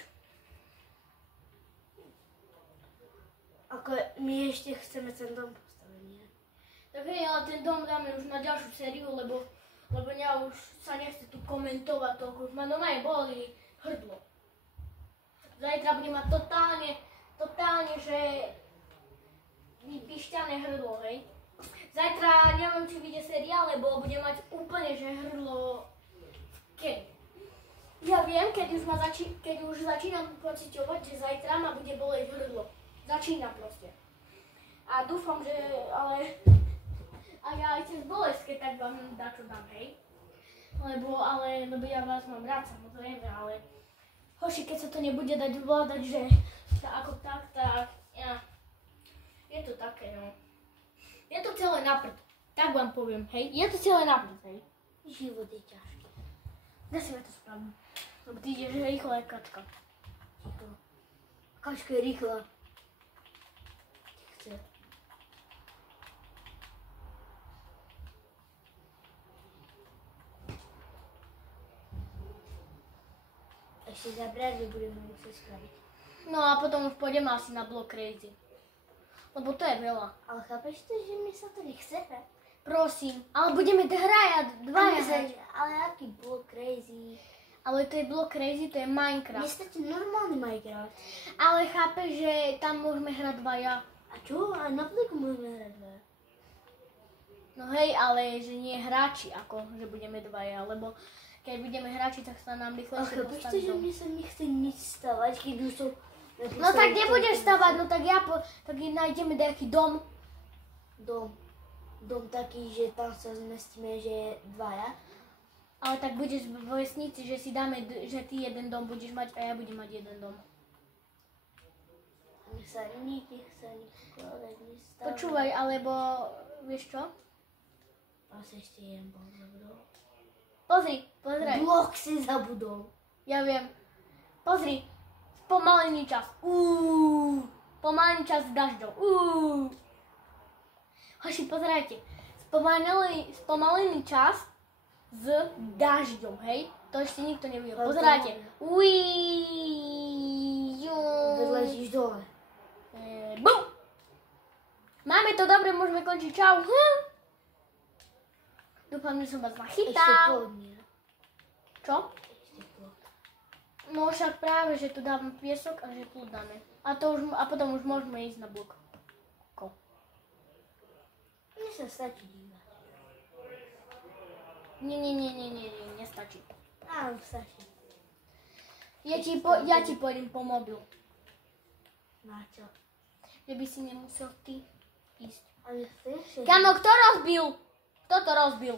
Ako my ešte chceme ten dom postaviť, nie? Tak hej, ale ten dom dáme už na ďalšiu sériu, lebo mňa už sa nechce tu komentovať toľko. Už ma normálne boli hrdlo. Zajtra budem mať totálne, že vyšťané hrdlo, hej. Zajtra neviem, či vyjde seriál, lebo budem mať úplne, že hrdlo keď. Ja viem, keď už začínam pociťovať, že zajtra ma bude boleť hrdlo. Začína proste. A dúfam, že ale ja aj cez bolesť, keď tak vám dačo dám, hej. Lebo ja vás mám rád, samozrejme, ale hoši, keď sa to nebude dať ovládať, že ako tak, ja. Je to také, no. Je to celé na prd. Tak vám poviem, hej. Je to celé na prd, hej. Život je ťažký. Dá si ma to spravím. Lebo ty ideš rýchlo aj kačka. Ticho. Kačka je rýchla. Chce. Ešte za bradve budeme musieť spraviť. No a potom už pôjdeme asi na Block Crazy. Lebo to je veľa. Ale chápeš to, že mi sa to nechce hrať? Prosím, ale budeme hrať dvaja hrať. Ale aký Block Crazy? Ale to je Block Crazy, to je Minecraft. Nestačí normálny Minecraft. Ale chápeš, že tam môžeme hrať dvaja. A čo? A na Blocku môžeme hrať dvaja. No hej, ale že nie hráči, ako že budeme dvaja, lebo keď budeme hráči, tak sa nám rýchlejšie chápeš to, postaví že dom. mi sa nechce nič stavať, keď už som... No tak nebudeš stavať, no tak tak nájdeme nejaký dom. Dom taký, že tam sa zmestíme, že dvaja. Ale tak budeš v vesnici, že si dáme, že ty jeden dom budeš mať a ja budem mať jeden dom. A nech sa nikde skladať, nestavať. Počúvaj, alebo vieš čo? Asi ešte jeden blok zabudol. Pozri. Blok si zabudol. Ja viem. Pozri. Spomalený čas. Spomalený čas s dažďom. Hoši, pozerajte. Spomalený čas s dažďom, hej? To ešte nikto nevidel. Pozerajte. Ležíš dole. Bum! Máme to dobre, môžeme končiť. Čau. Dúfam, že som vás Ešte nachytal. plodne. Čo? Ešte plod. No však práve, že tu dáme piesok a že plod dáme. A potom už môžeme ísť na blok. Mne sa stačí dívať. Nie, nestačí. Áno, stačí. Ja ti pôjdem po mobil. Na čo? Že by si nemusel ty ísť. Ale chceš? Kamo, kto rozbil? Kto to rozbil?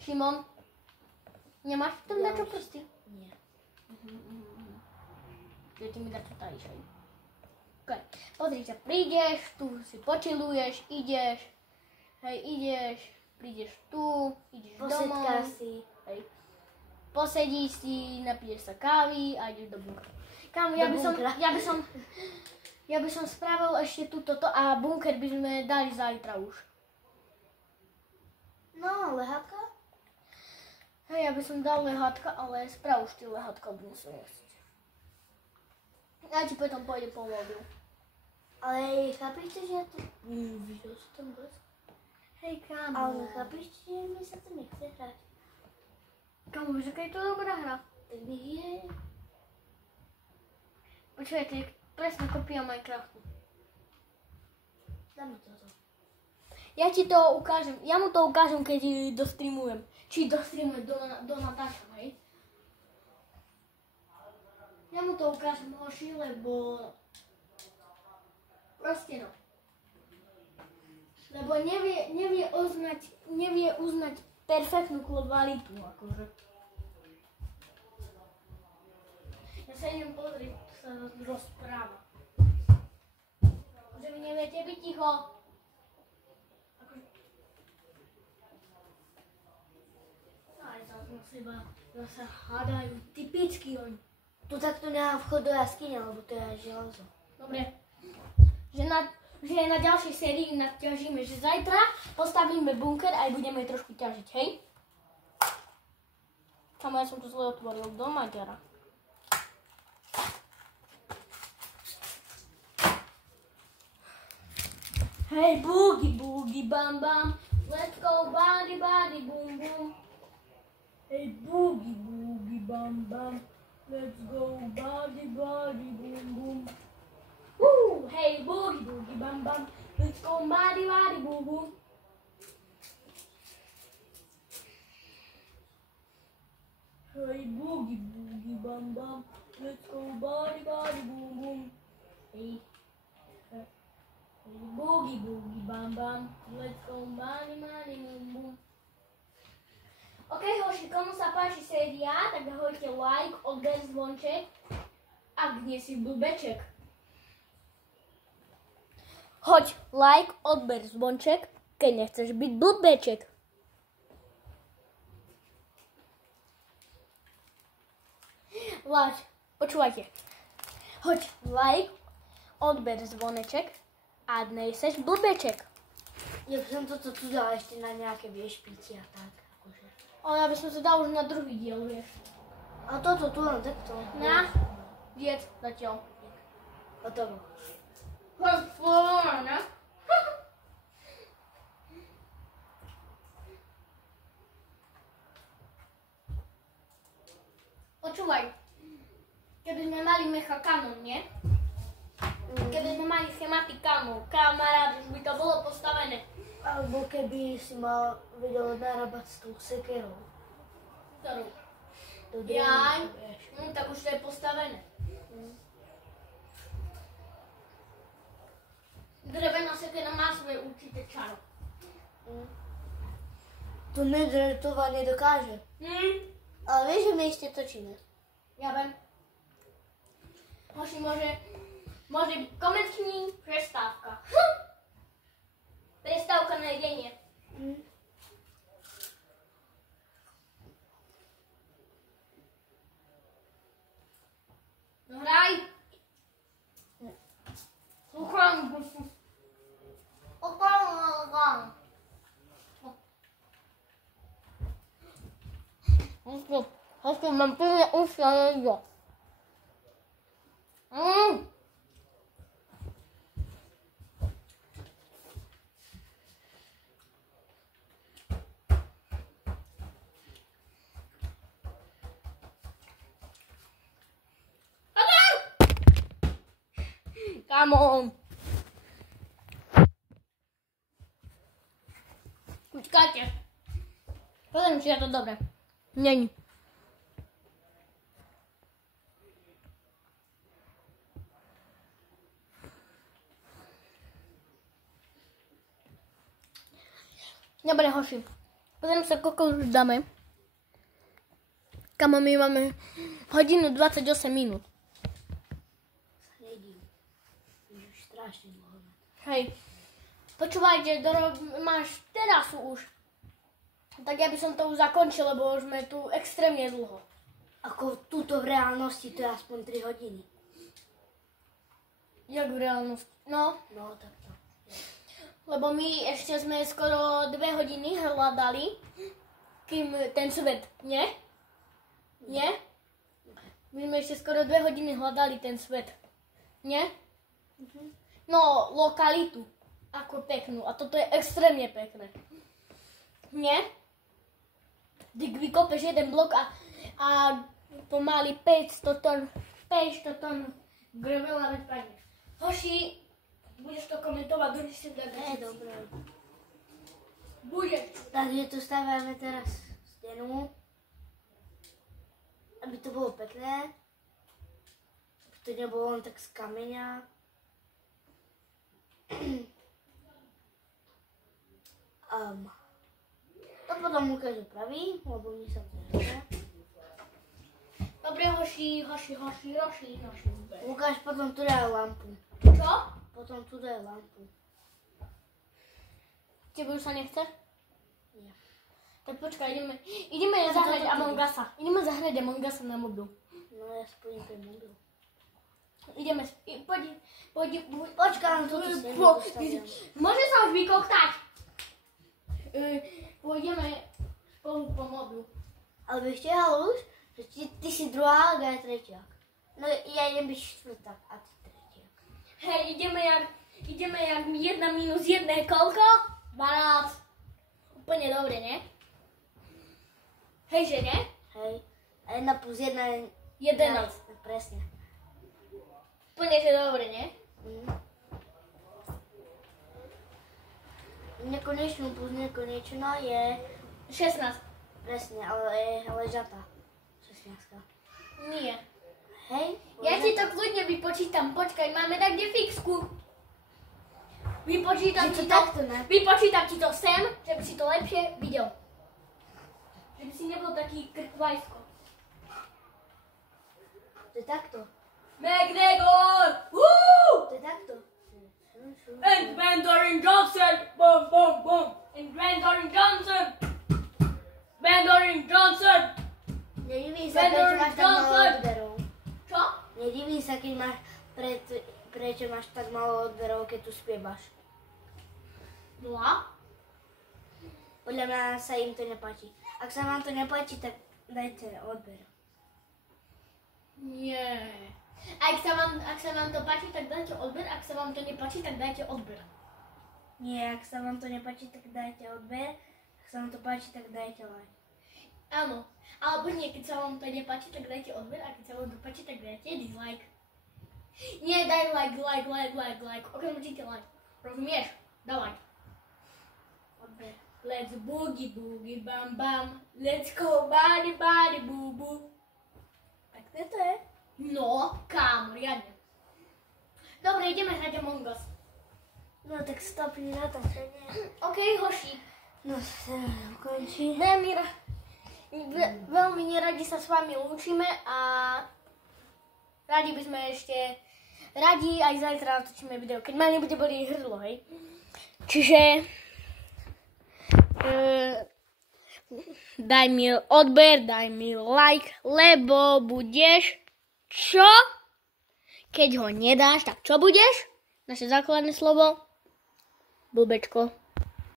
Šimon? Nemáš v tom Ja dačo už. prsty? Nie. Že ty mi dačo tajíš, hej? Okay. Pozri sa, prídeš, tu si počiluješ, ideš, prídeš tu, ideš domov. Posedká si. Hej. Posedíš si, napiješ sa kávy a ideš do bunkra. Kámo, ja by som spravil ešte toto a bunker by sme dali zajtra už. No, lehátka? Hej, ja by som dal lehátka, ale sprav už ty lehátka, budem sa nechciť. Ja ti potom pôjdem po mobil. Ale chápeš to, že ja to... Videl si tam blesk? Hej, kámo. Ale chápeš, že mi sa to nechce hrať. Kámo, že keď je to dobrá hra. Tak nech je... Počkaj, to je presne kopia Minecraftu. Dáme toto. Ja ti to ukážem, ja mu to ukážem, keď dostreamujem. Či dostreamujem do natáčam, hej? Ja mu to ukážem, hoši, lebo... Proste no. Lebo nevie uznať perfektnú kvalitu, akože. Ja sa idem pozrieť, sa rozpráva. Že vy neviete byť ticho. Aj zase hádajú, typicky oni. Tu takto nemá vchod do jaskyne, lebo to je železo. Dobre. Že na ďalšej sérii naťažíme, že zajtra postavíme bunker a aj budeme trošku ťažiť, hej? Kamo, ja som to zle otvoril do Maďara. Hej, boogie, boogie, bam, bam. Let's go, body, body, boom, boom. Hej, boogie, boogie, bam, bam. Let's go, body, body, boom, boom. Hey, boogie, boogie, bam, bam. Let's go, body, body, boom, boom. Hey, boogie, boogie, bam, bam. Let's go, body, body, boom, boom. Hey, boogie, boogie, bam, bam. Let's go, body, body, boom, boom. OK, hoši, komu sa páči séria, tak hoďte like, odber, zvonček, ak nie si blbeček. Hoď like, odber, zvonček, keď nechceš byť blbeček. Počúvajte. Hoď like, odber, zvoneček, a nejseš blbeček. Ja by som toto tu dala ešte na nejaké, vieš, pici a tak. Akože. Ale ja by som sa dal už na druhý diel, vieš. A toto tu len takto. Na, diec, zatiaľ. Hotovo. Ne? Počúvaj, keby sme mali mechakanov, nie? Keby sme mali schematikanov, kamarát, už by to bolo postavené. Alebo keby si mal vedel narábať s tou sekerou. Ktorú? To Jaj, vieš. tak už to je postavené. Drevená sekera má svoje určité čaro. To nedretovanie dokáže. Ale vieš, že my ešte točíme. Ja viem. Hoši, môže byť komentní prestávka. Prestávka na jedenie. No hraj. Słucham. Hoši, mám plne uši a jedlo. Come on. Počkajte. Pozriem, či je to dobre. Není. Dobre, hoši. Pozriem sa, koľko už dáme. Kamo, my máme hodinu 28 minút. Už strašne dlho. Hej. Počúvajte, máš terasu už. Tak ja by som to už zakončil, lebo už sme tu extrémne dlho. Ako túto v reálnosti to je aspoň 3 hodiny. Jak v reálnosti? No, No, tak to. lebo my ešte sme skoro 2 hodiny hľadali, kým ten svet, nie? Nie? My sme ešte skoro 2 hodiny hľadali ten svet, nie? No, lokalitu, ako peknú. A toto je extrémne pekné. Nie? Ty vykopeš jeden blok a pomaly 500 tón grevela vypadne. Hoši, budeš to komentovať, budeš si dať. Dobre. Budeš. Takže tu staviame teraz stenu, aby to bolo pekné. Aby to nebolo len tak z kameňa. To potom Lukáš opraví, lebo mi sa to nechce. Dobre, hoši. Lukáš potom tu daje lampu. Čo? Potom tu daje lampu. Tebe už sa nechce? Nie. Tak počkaj, ideme zahrať Among Usa. Ideme zahrať Among Usa na mobil. No ja spojím ten mobil. Ideme, poď. Počkám, tu si dostaviam. Môže sa už vykoktať. Pôjdeme spolu po mobil. Ale vieš čo, Halus? Že ty si druhá, a ja tretiak. No ja idem byť štvrták a ty tretiak. Hej, ideme jak 1 minus 1 koľko? 12. Úplne dobre, ne? Hej, že ne? Hej. A 1 plus 1 je 11. Presne. Úplne, že dobre, nie? Nekonečnú plus nekonečno je 16. presne, ale je ležatá. 16. Nie. Hej? Ja ti to kľudne vypočítam. Počkaj, máme tak kde fixku. Vypočítam Že ti to to. takto, ne? Vypočítam ti to sem, že by si to lepšie videl. Že by si nebol taký krkvajsko. To je takto. McGregor! Woo! To je takto. And Mandarin Johnson! Boom, boom, boom! And Mandarin Johnson! Mandarin Johnson! Nediví sa, prečo máš tak málo odberov. Čo? Nediví sa, keď máš, prečo máš tak málo odberov, keď tu spievaš. No a? Podľa mňa sa im to nepáči. Ak sa vám to nepáči, tak dajte odber. Nie. Ak sa vám to páči, tak dajte odber. Ak sa vám to nepáči, tak dajte odber. Nie, ak sa vám to nepáči, tak dajte odber. Ak sa vám to páči, tak dajte like. Áno. Alebo nie, keď sa vám to nepáči, tak dajte odber. A keď sa vám to páči, tak dajte dislike. Nie, daj like. Okamžite like. Rozumieš? Daj like. Odber. Let's boogie bam bam. Let's go body boo boo. Tak to je. No, kámo, riadne. Dobre, ideme hrať Among Us. No tak stopni natáčanie. OK, hoši. No, ukončí. Veľmi neradi sa s vami lúčime a radi by sme ešte aj zajtra natočíme video, keď ma nebude bolieť hrdlo, hej. Čiže daj mi odber, daj mi like, lebo budeš čo? Keď ho nedáš, tak čo budeš? Naše základné slovo? Blbečko.